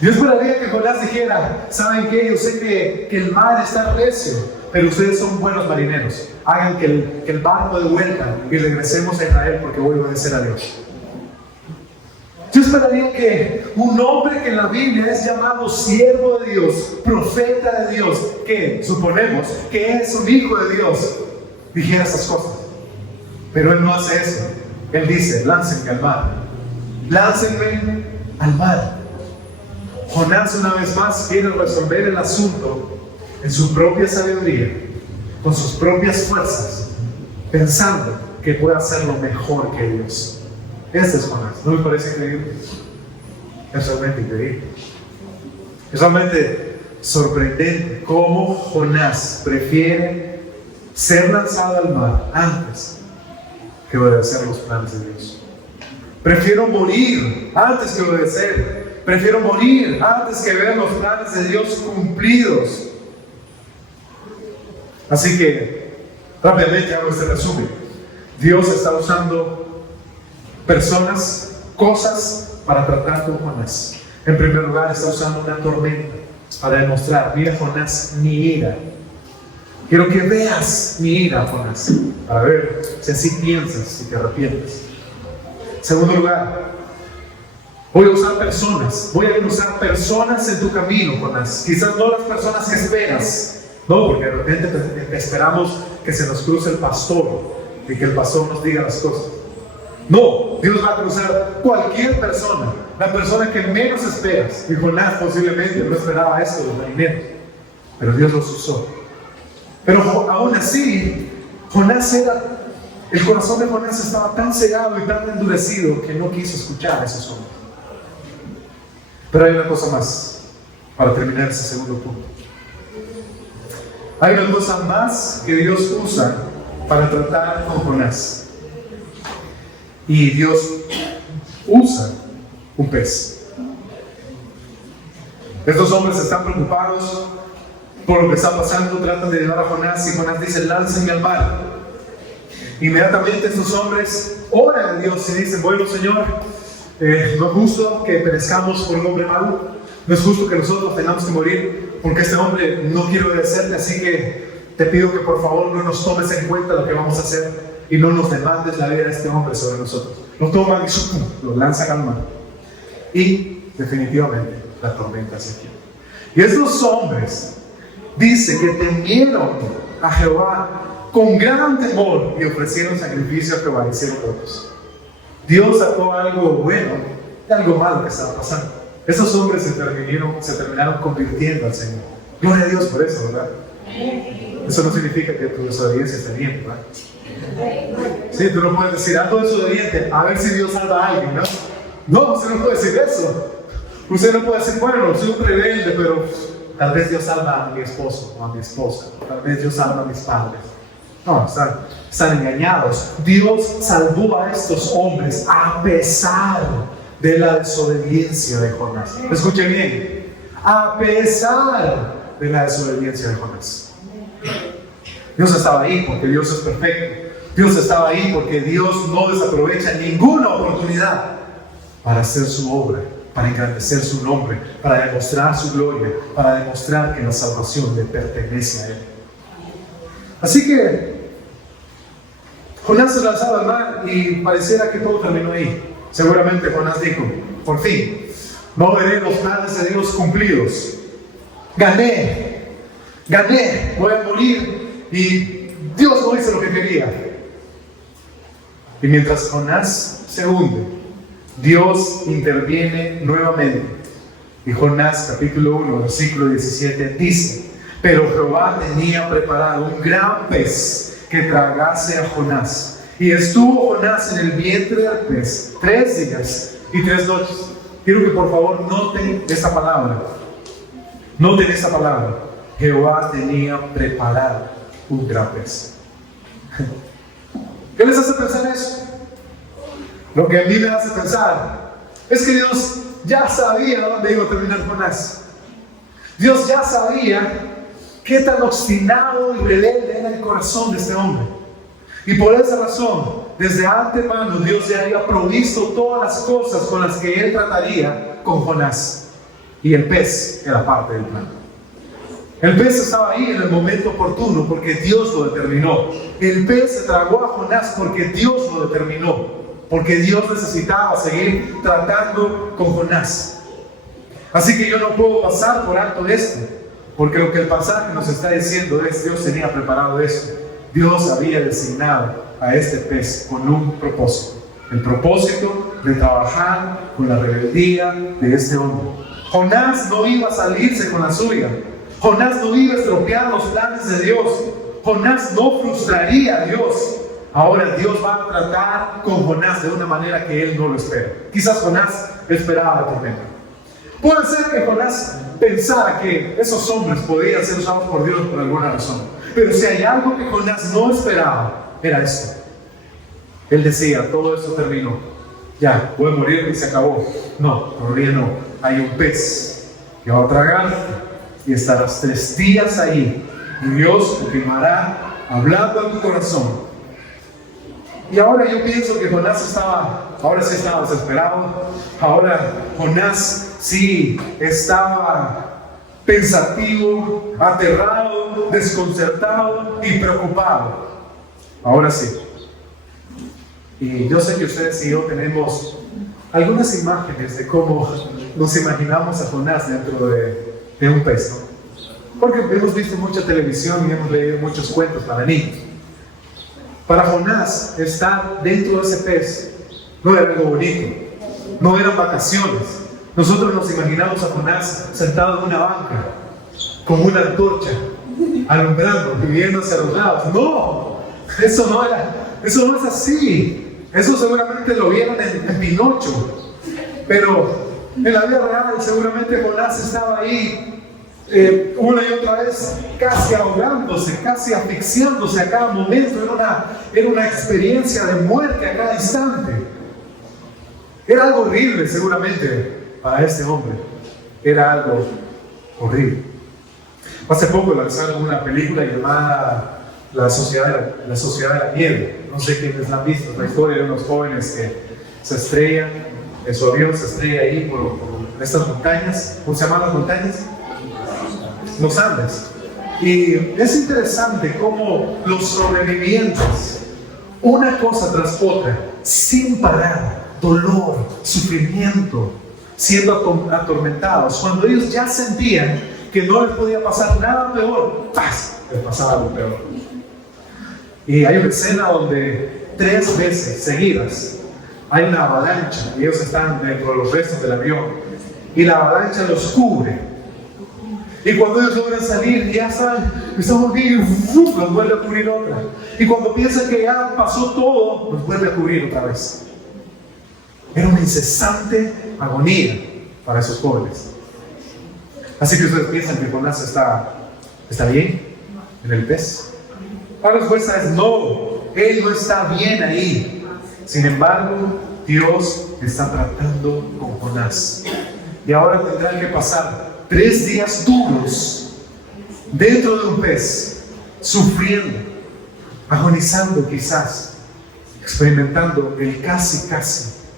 Yo esperaría que Jonás dijera, ¿saben qué? Yo sé que el mar está recio, pero ustedes son buenos marineros. Hagan que el barco de vuelta y regresemos a Israel porque voy a obedecer a Dios. Yo esperaría que un hombre que en la Biblia es llamado siervo de Dios, profeta de Dios, que suponemos que es un hijo de Dios, dijera esas cosas. Pero él no hace eso. Él dice, láncenme al mar. Láncenme al mar. Jonás una vez más quiere resolver el asunto en su propia sabiduría, con sus propias fuerzas, pensando que puede hacerlo mejor que Dios. Este es Jonás. ¿No me parece increíble? Es realmente increíble. Es realmente sorprendente cómo Jonás prefiere ser lanzado al mar antes que obedecer los planes de Dios. Prefiero morir antes que obedecer. Prefiero morir antes que ver los planes de Dios cumplidos. Así que, rápidamente hago este resumen. Dios está usando personas, cosas para tratar con Jonás. En primer lugar, está usando una tormenta para demostrar, mira Jonás, mi ira. Quiero que veas mi ira, Jonás, para ver si así piensas, si te arrepientes. En segundo lugar, voy a usar personas en tu camino, Jonás. Quizás no las personas que esperas, no, porque de repente esperamos que se nos cruce el pastor y que el pastor nos diga las cosas. No, Dios va a cruzar cualquier persona, la persona que menos esperas. Y Jonás posiblemente no esperaba esto de los marineros, pero Dios los usó. Pero aún así, el corazón de Jonás estaba tan cegado y tan endurecido que no quiso escuchar a esos hombres. Pero hay una cosa más, para terminar ese segundo punto. Hay una cosa más que Dios usa para tratar con Jonás. Y Dios usa un pez. Estos hombres están preocupados por lo que está pasando, tratan de llevar a Jonás y Jonás dice, láncenme al mar. Inmediatamente estos hombres oran a Dios y dicen, bueno Señor, no es justo que perezcamos por un hombre malo, no es justo que nosotros tengamos que morir porque este hombre no quiere obedecerte, así que te pido que por favor no nos tomes en cuenta lo que vamos a hacer y no nos demandes la vida de este hombre sobre nosotros. Lo toman y lo lanzan al mar. Y definitivamente la tormenta se quiere. Y estos hombres dice que temieron a Jehová con gran temor y ofrecieron sacrificio a Jehová, hicieron votos. Dios sacó algo bueno de algo malo que estaba pasando. Esos hombres se terminaron convirtiendo al Señor. Gloria a Dios por eso, ¿verdad? Eso no significa que tu desobediencia esté bien, ¿verdad? Sí, tú no puedes decir, ando desobediente, a ver si Dios salva a alguien, ¿no? No, usted no puede decir eso. Usted no puede decir, bueno, soy un rebelde, pero tal vez Dios salva a mi esposo o a mi esposa. Tal vez Dios salva a mis padres. No, están engañados. Dios salvó a estos hombres a pesar de la desobediencia de Jonás. Escuche bien. A pesar de la desobediencia de Jonás. Dios estaba ahí porque Dios es perfecto. Dios estaba ahí porque Dios no desaprovecha ninguna oportunidad para hacer su obra, para engrandecer su nombre, para demostrar su gloria, para demostrar que la salvación le pertenece a Él. Así que Jonás se lanzaba al mar y pareciera que todo terminó ahí. Seguramente Jonás dijo: por fin, no veré los planes de Dios cumplidos. Gané, voy a morir y Dios no hizo lo que quería. Y mientras Jonás se hunde, Dios interviene nuevamente. Y Jonás capítulo 1, versículo 17 dice: pero Jehová tenía preparado un gran pez que tragase a Jonás. Y estuvo Jonás en el vientre del pez 3 días y 3 noches. Quiero que por favor noten esta palabra. Noten esta palabra. Jehová tenía preparado un gran pez. ¿Qué les hace pensar eso? Lo que a mí me hace pensar es que Dios ya sabía dónde iba a terminar Jonás. Dios ya sabía qué tan obstinado y rebelde era el corazón de este hombre. Y por esa razón, desde antemano, Dios ya había provisto todas las cosas con las que Él trataría con Jonás. Y el pez era parte del plan. El pez estaba ahí en el momento oportuno porque Dios lo determinó. El pez se tragó a Jonás porque Dios lo determinó. Porque Dios necesitaba seguir tratando con Jonás. Así que yo no puedo pasar por alto esto. Porque lo que el pasaje nos está diciendo es: Dios tenía preparado esto. Dios había designado a este pez con un propósito. El propósito de trabajar con la rebeldía de este hombre. Jonás no iba a salirse con la suya. Jonás no iba a estropear los planes de Dios. Jonás no frustraría a Dios. Ahora Dios va a tratar con Jonás de una manera que él no lo espera. Quizás Jonás esperaba la tormenta. Puede ser que Jonás pensara que esos hombres podían ser usados por Dios por alguna razón. Pero si hay algo que Jonás no esperaba, era esto. Él decía: todo esto terminó. Ya, voy a morir y se acabó. No, todavía no. Hay un pez que va a tragar y estarás 3 días ahí. Y Dios continuará hablando a tu corazón. Y ahora yo pienso que Jonás ahora sí estaba desesperado. Ahora Jonás sí estaba pensativo, aterrado, desconcertado y preocupado. Ahora sí. Y yo sé que ustedes y yo tenemos algunas imágenes de cómo nos imaginamos a Jonás dentro de un pez, ¿no? Porque hemos visto mucha televisión y hemos leído muchos cuentos para niños. Para Jonás, estar dentro de ese pez no era algo bonito, no eran vacaciones. Nosotros nos imaginamos a Jonás sentado en una banca, con una antorcha, alumbrando, viviendo hacia los lados. No, eso no es así. Eso seguramente lo vieron en Pinocho. Pero en la vida real seguramente Jonás estaba ahí una y otra vez casi ahogándose, casi asfixiándose a cada momento. Era una experiencia de muerte a cada instante. Era algo horrible seguramente para este hombre. Era algo horrible. Hace poco lanzaron una película llamada La Sociedad de la Nieve. No sé quiénes la han visto. La historia de unos jóvenes que se estrellan, en su avión se estrella ahí por estas montañas. ¿Cómo se llaman las montañas? Los Andes. Y es interesante cómo los sobrevivientes, una cosa tras otra, sin parar, dolor, sufrimiento, siendo atormentados, cuando ellos ya sentían que no les podía pasar nada peor, ¡paz!, les pasaba algo peor. Y hay una escena donde 3 veces seguidas hay una avalancha y ellos están dentro de los restos del avión y la avalancha los cubre. Y cuando ellos logran salir, ya estamos bien, los vuelve a cubrir otra. Y cuando piensan que ya pasó todo, los vuelve a cubrir otra vez. Era una incesante agonía para esos jóvenes. Así que ustedes piensan que Jonás está bien en el pez. La respuesta es no, él no está bien ahí. Sin embargo, Dios está tratando con Jonás. Y ahora tendrán que pasar 3 días duros dentro de un pez, sufriendo. agonizando quizás, experimentando el casi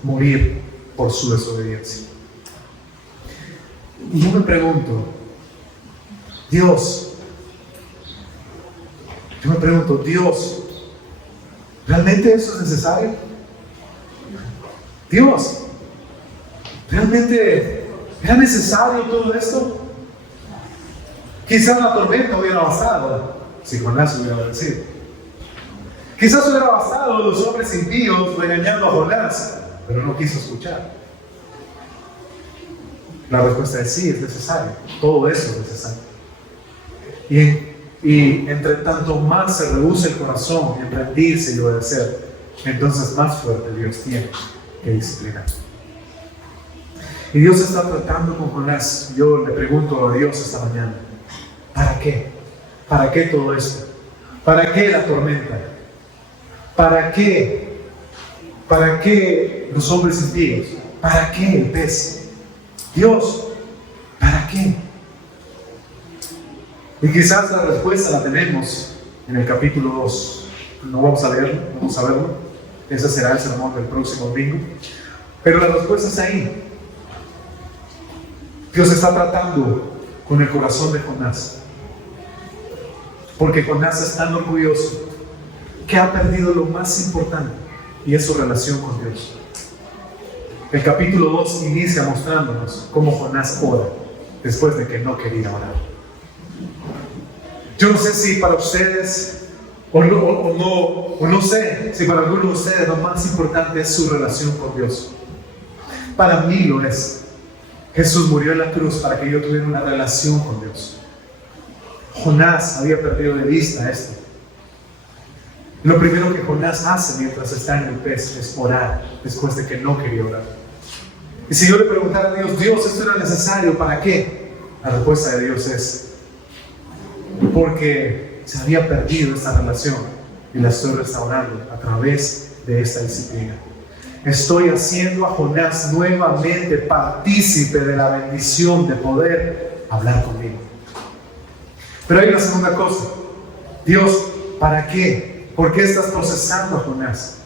morir por su desobediencia. Y yo me pregunto, Dios, ¿realmente eso es necesario? Dios, ¿realmente era necesario todo esto? Quizás la tormenta hubiera bastado si Jonás hubiera obedecido. Quizás hubiera bastado los hombres impíos regañando a Jonás, pero no quiso escuchar. La respuesta es sí, es necesario. Todo eso es necesario. Y entre tanto más se rehúsa el corazón en rendirse y obedecer, entonces más fuerte Dios tiene que disciplinar. Y Dios está tratando con Jonás. Yo le pregunto a Dios esta mañana, ¿para qué? ¿Para qué todo esto? ¿Para qué la tormenta? ¿Para qué? ¿Para qué los hombres impíos? ¿Para qué el pez? Dios, ¿para qué? Y quizás la respuesta la tenemos en el capítulo 2. No vamos a leerlo, vamos a verlo. Ese será el sermón del próximo domingo. Pero la respuesta es ahí. Dios está tratando con el corazón de Jonás. Porque Jonás es tan orgulloso que ha perdido lo más importante, y es su relación con Dios. El capítulo 2 inicia mostrándonos cómo Jonás ora después de que no quería orar. Yo no sé si para ustedes, o no sé si para algunos de ustedes lo más importante es su relación con Dios. Para mí lo es. Jesús murió en la cruz para que yo tuviera una relación con Dios. Jonás había perdido de vista esto. Lo primero que Jonás hace mientras está en el pez es orar, después de que no quería orar. Y si yo le preguntara a Dios, Dios, ¿esto era necesario? ¿Para qué? La respuesta de Dios es, porque se había perdido esta relación y la estoy restaurando a través de esta disciplina. Estoy haciendo a Jonás nuevamente partícipe de la bendición de poder hablar conmigo. Pero hay una segunda cosa. Dios, ¿para qué? ¿Por qué estás procesando a Jonás?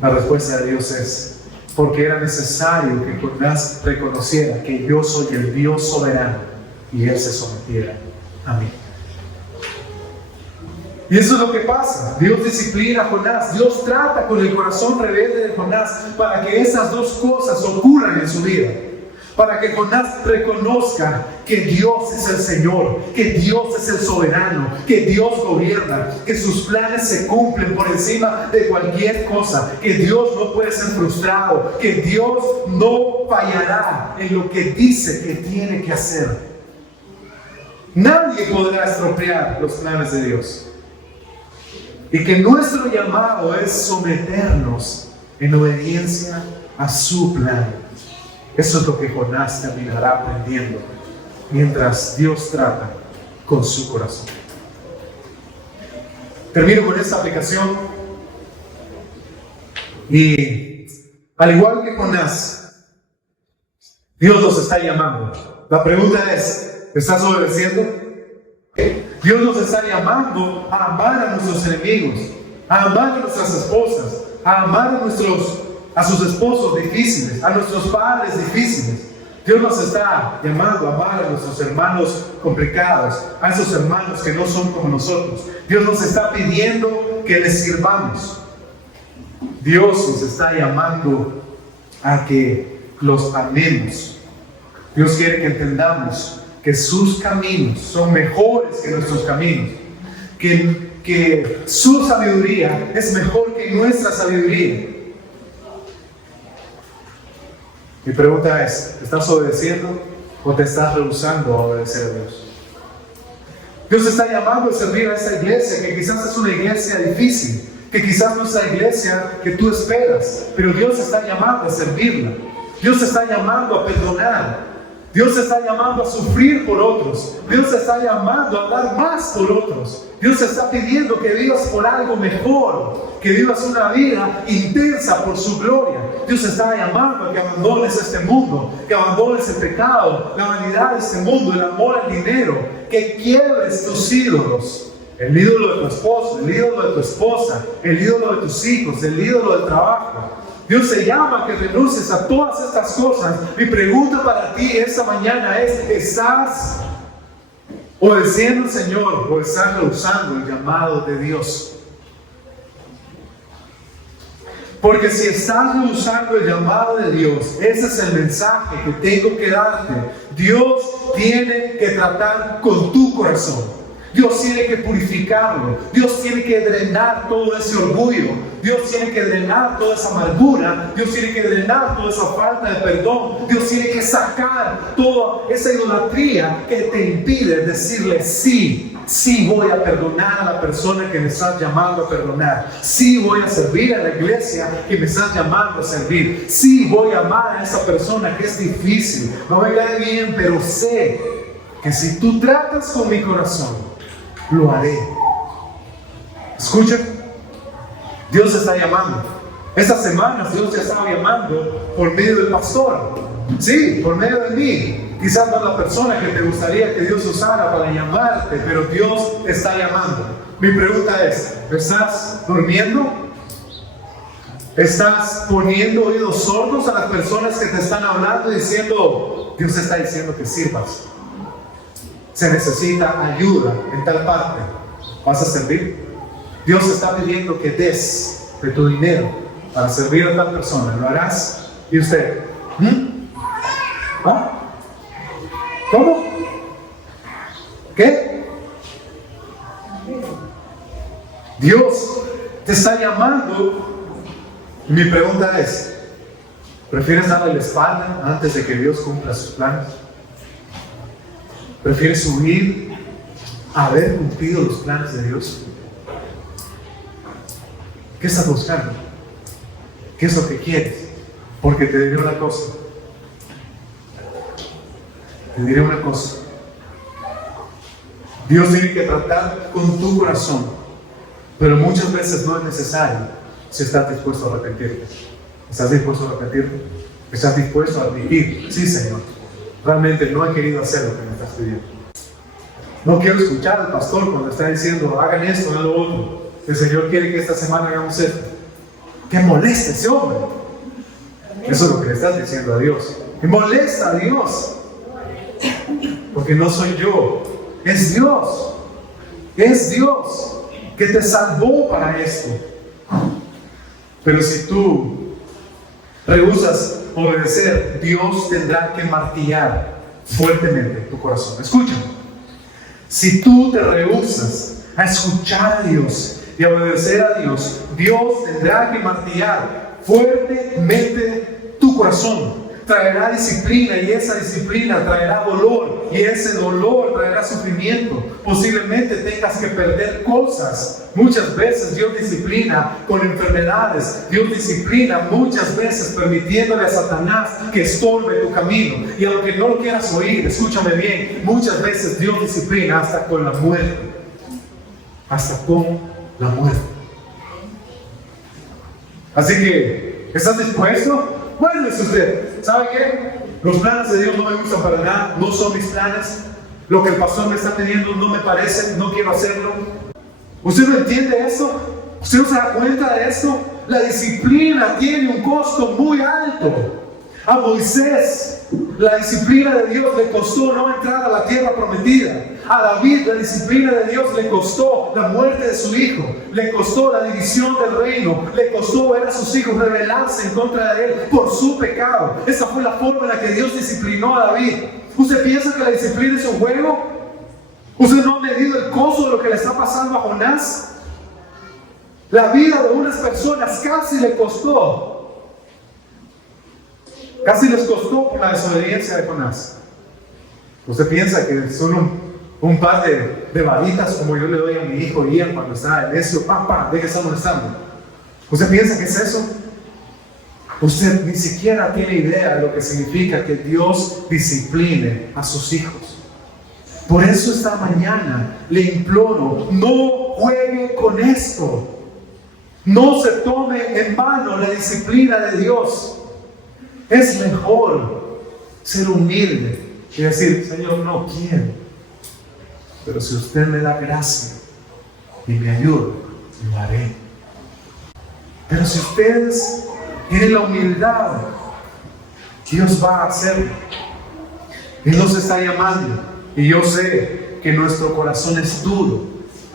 La respuesta de Dios es, porque era necesario que Jonás reconociera que yo soy el Dios soberano y él se sometiera a mí. Y eso es lo que pasa. Dios disciplina a Jonás. Dios trata con el corazón rebelde de Jonás para que esas dos cosas ocurran en su vida. Para que Jonás reconozca que Dios es el Señor, que Dios es el soberano, que Dios gobierna, que sus planes se cumplen por encima de cualquier cosa, que Dios no puede ser frustrado, que Dios no fallará en lo que dice que tiene que hacer. Nadie podrá estropear los planes de Dios. Y que nuestro llamado es someternos en obediencia a su plan. Eso es lo que Jonás terminará aprendiendo mientras Dios trata con su corazón. Termino con esta aplicación. Y al igual que Jonás, Dios nos está llamando. La pregunta es, ¿estás obedeciendo? Dios nos está llamando a amar a nuestros enemigos, a amar a nuestras esposas, a amar a sus esposos difíciles, a nuestros padres difíciles. Dios nos está llamando a amar a nuestros hermanos complicados, a esos hermanos que no son como nosotros. Dios nos está pidiendo que les sirvamos. Dios nos está llamando a que los amemos. Dios quiere que entendamos que sus caminos son mejores que nuestros caminos, que su sabiduría es mejor que nuestra sabiduría. Mi pregunta es, ¿estás obedeciendo o te estás rehusando a obedecer a Dios? Dios está llamando a servir a esta iglesia, que quizás es una iglesia difícil, que quizás no es la iglesia que tú esperas, pero Dios está llamando a servirla. Dios está llamando a perdonar. Dios está llamando a sufrir por otros. Dios está llamando a dar más por otros. Dios está pidiendo que vivas por algo mejor, que vivas una vida intensa por su gloria. Dios está llamando a que abandones este mundo, que abandones el pecado, la vanidad de este mundo, el amor al dinero, que quiebres tus ídolos el ídolo de tu esposo, el ídolo de tu esposa, el ídolo de tus hijos, el ídolo del trabajo. Dios te llama a que renuncies a todas estas cosas. Mi pregunta para ti esta mañana es: ¿estás obedeciendo al Señor o estás rehusando el llamado de Dios? Porque si estás rehusando el llamado de Dios, ese es el mensaje que tengo que darte. Dios tiene que tratar con tu corazón. Dios tiene que purificarlo. Dios tiene que drenar todo ese orgullo. Dios tiene que drenar toda esa amargura. Dios tiene que drenar toda esa falta de perdón. Dios tiene que sacar toda esa idolatría que te impide decirle sí. Sí voy a perdonar a la persona que me estás llamando a perdonar. Sí voy a servir a la iglesia que me estás llamando a servir. Sí voy a amar a esa persona que es difícil. No me cae bien, pero sé que si tú tratas con mi corazón, lo haré. Escucha, Dios te está llamando. Estas semanas Dios te estaba llamando por medio del pastor. Sí, por medio de mí. Quizás no es la persona que te gustaría que Dios usara para llamarte, pero Dios te está llamando. Mi pregunta es: ¿estás durmiendo? ¿Estás poniendo oídos sordos a las personas que te están hablando y diciendo: Dios te está diciendo que sirvas? Se necesita ayuda en tal parte. ¿Vas a servir? Dios está pidiendo que des de tu dinero para servir a tal persona. ¿Lo harás? Y usted, ¿ah? ¿Cómo? ¿Qué? Dios te está llamando. Y mi pregunta es: ¿prefieres darle la espalda antes de que Dios cumpla sus planes? ¿Prefieres huir a haber cumplido los planes de Dios? ¿Qué estás buscando? ¿Qué es lo que quieres? Porque te diré una cosa. Te diré una cosa. Dios tiene que tratar con tu corazón, pero muchas veces no es necesario si estás dispuesto a arrepentirte. ¿Estás dispuesto a arrepentirte? ¿Estás dispuesto a admitir: sí, Señor, realmente no he querido hacer lo que me estás pidiendo? No quiero escuchar al pastor cuando está diciendo: hagan esto, hagan lo otro. El Señor quiere que esta semana hagamos esto. ¡Qué molesta ese hombre! Eso es lo que le estás diciendo a Dios. ¡Qué molesta a Dios! Porque no soy yo, es Dios. Es Dios que te salvó para esto. Pero si tú rehusas obedecer, Dios tendrá que martillar fuertemente tu corazón. Escucha, si tú te rehusas a escuchar a Dios y a obedecer a Dios, Dios tendrá que martillar fuertemente tu corazón. Traerá disciplina, y esa disciplina traerá dolor, y ese dolor traerá sufrimiento. Posiblemente tengas que perder cosas. Muchas veces Dios disciplina con enfermedades. Dios disciplina muchas veces permitiéndole a Satanás que estorbe tu camino. Y aunque no lo quieras oír, escúchame bien, muchas veces Dios disciplina hasta con la muerte. Hasta con la muerte. Así que, ¿estás dispuesto? Bueno, dice usted, ¿sabe qué? Los planes de Dios no me gustan para nada, no son mis planes. Lo que el pastor me está pidiendo no me parece, no quiero hacerlo. ¿Usted no entiende eso? ¿Usted no se da cuenta de eso? La disciplina tiene un costo muy alto. A Moisés, la disciplina de Dios le costó no entrar a la tierra prometida. A David, la disciplina de Dios le costó la muerte de su hijo, le costó la división del reino, le costó ver a sus hijos rebelarse en contra de él por su pecado. Esa fue la forma en la que Dios disciplinó a David. ¿Usted piensa que la disciplina es un juego? ¿Usted no ha medido el costo de lo que le está pasando a Jonás? La vida de unas personas casi le costó. Casi les costó por la desobediencia de Jonás. ¿Usted piensa que son un par de varitas como yo le doy a mi hijo Ian cuando está necio? ¡Pam! Deje de estar molestando. ¿Usted piensa que es eso? Usted ni siquiera tiene idea de lo que significa que Dios discipline a sus hijos. Por eso esta mañana le imploro: no juegue con esto. No se tome en vano la disciplina de Dios. Es mejor ser humilde y decir: Señor, no quiero, pero si usted me da gracia, y me ayude, lo haré. Pero si ustedes tienen la humildad, Dios va a hacerlo. Él nos está llamando, y yo sé que nuestro corazón es duro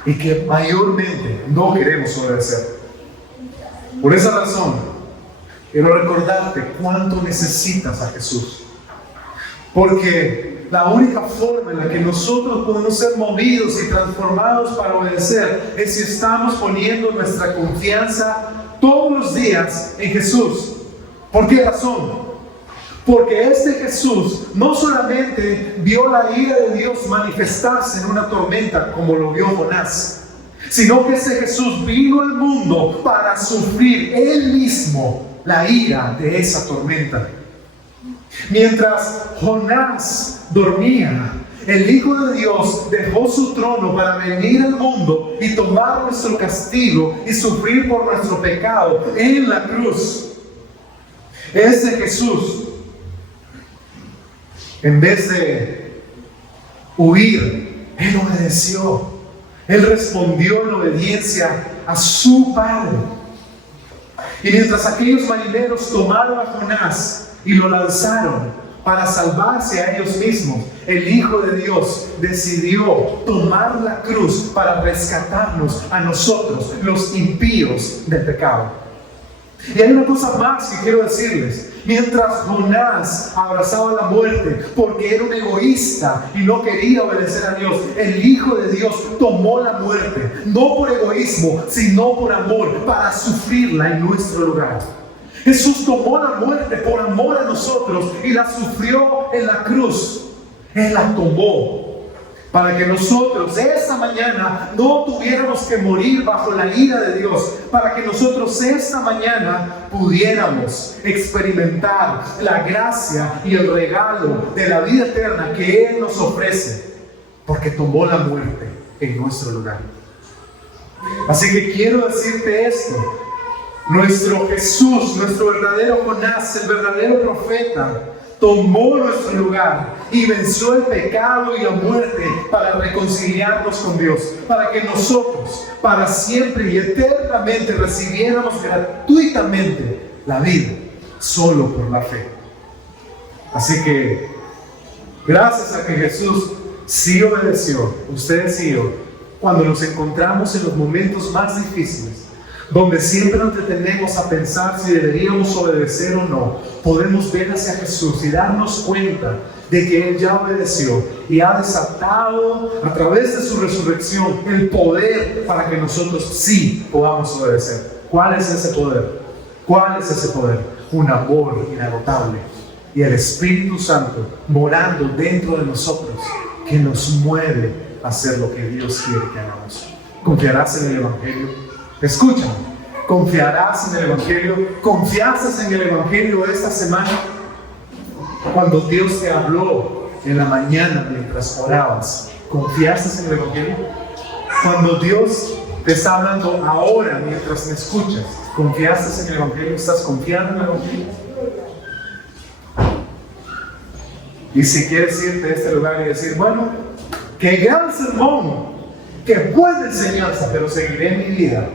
y que mayormente no queremos obedecer. Por esa razón, quiero recordarte cuánto necesitas a Jesús. Porque la única forma en la que nosotros podemos ser movidos y transformados para obedecer es si estamos poniendo nuestra confianza todos los días en Jesús. ¿Por qué razón? Porque este Jesús no solamente vio la ira de Dios manifestarse en una tormenta como lo vio Jonás, sino que ese Jesús vino al mundo para sufrir él mismo la ira de esa tormenta. Mientras Jonás dormía, el Hijo de Dios dejó su trono para venir al mundo y tomar nuestro castigo y sufrir por nuestro pecado en la cruz. Ese Jesús, en vez de huir, Él obedeció. Él respondió en obediencia a su Padre. Y mientras aquellos marineros tomaron a Jonás y lo lanzaron para salvarse a ellos mismos, el Hijo de Dios decidió tomar la cruz para rescatarnos a nosotros, los impíos del pecado. Y hay una cosa más que quiero decirles. Mientras Jonás abrazaba la muerte porque era un egoísta y no quería obedecer a Dios, el Hijo de Dios tomó la muerte, no por egoísmo, sino por amor, para sufrirla en nuestro lugar. Jesús tomó la muerte por amor a nosotros y la sufrió en la cruz. Él la tomó para que nosotros esta mañana no tuviéramos que morir bajo la ira de Dios, para que nosotros esta mañana pudiéramos experimentar la gracia y el regalo de la vida eterna que Él nos ofrece, porque tomó la muerte en nuestro lugar. Así que quiero decirte esto: nuestro Jesús, nuestro verdadero Jonás, el verdadero profeta, tomó nuestro lugar y venció el pecado y la muerte para reconciliarnos con Dios, para que nosotros, para siempre y eternamente, recibiéramos gratuitamente la vida, solo por la fe. Así que, gracias a que Jesús sí obedeció, ustedes y yo, cuando nos encontramos en los momentos más difíciles, donde siempre nos detenemos a pensar si deberíamos obedecer o no, podemos ver hacia Jesús y darnos cuenta de que Él ya obedeció y ha desatado a través de su resurrección el poder para que nosotros sí podamos obedecer. ¿Cuál es ese poder? ¿Cuál es ese poder? Un amor inagotable y el Espíritu Santo morando dentro de nosotros, que nos mueve a hacer lo que Dios quiere que hagamos. ¿Confiarás en el Evangelio? Escúchame, ¿confiarás en el Evangelio? ¿Confiaste en el Evangelio esta semana? Cuando Dios te habló en la mañana mientras orabas, ¿confiaste en el Evangelio? Cuando Dios te está hablando ahora mientras me escuchas, ¿confiaste en el Evangelio? ¿Estás confiando en el Evangelio? Y si quieres irte a este lugar y decir, bueno, qué gran sermón, qué buena enseñanza, pero seguiré mi vida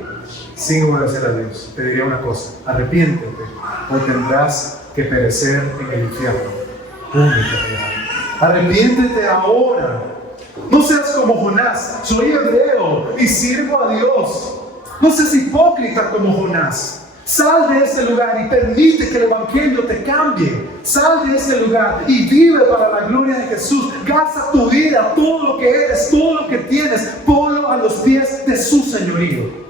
sin obedecer a Dios, te diría una cosa: arrepiéntete o tendrás que perecer en el infierno una eternidad. Arrepiéntete ahora. No seas como Jonás: soy hebreo y sirvo a Dios. No seas hipócrita como Jonás. Sal de ese lugar y permite que el Evangelio te cambie. Sal de ese lugar y vive para la gloria de Jesús. Gasta tu vida, todo lo que eres, todo lo que tienes, ponlo a los pies de su señorío.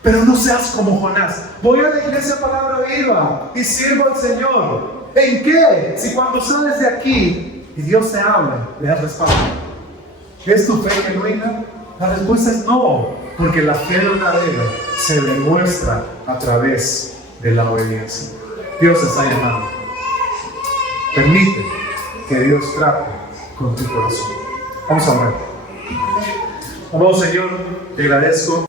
Pero no seas como Jonás: voy a la iglesia Palabra Viva y sirvo al Señor. ¿En qué? Si cuando sales de aquí y Dios te habla, le das respaldo. ¿Es tu fe genuina? La respuesta es no, porque la fe verdadera se demuestra a través de la obediencia. Dios te está llamando. Permite que Dios trate con tu corazón. Vamos a orar. Amado Señor, te agradezco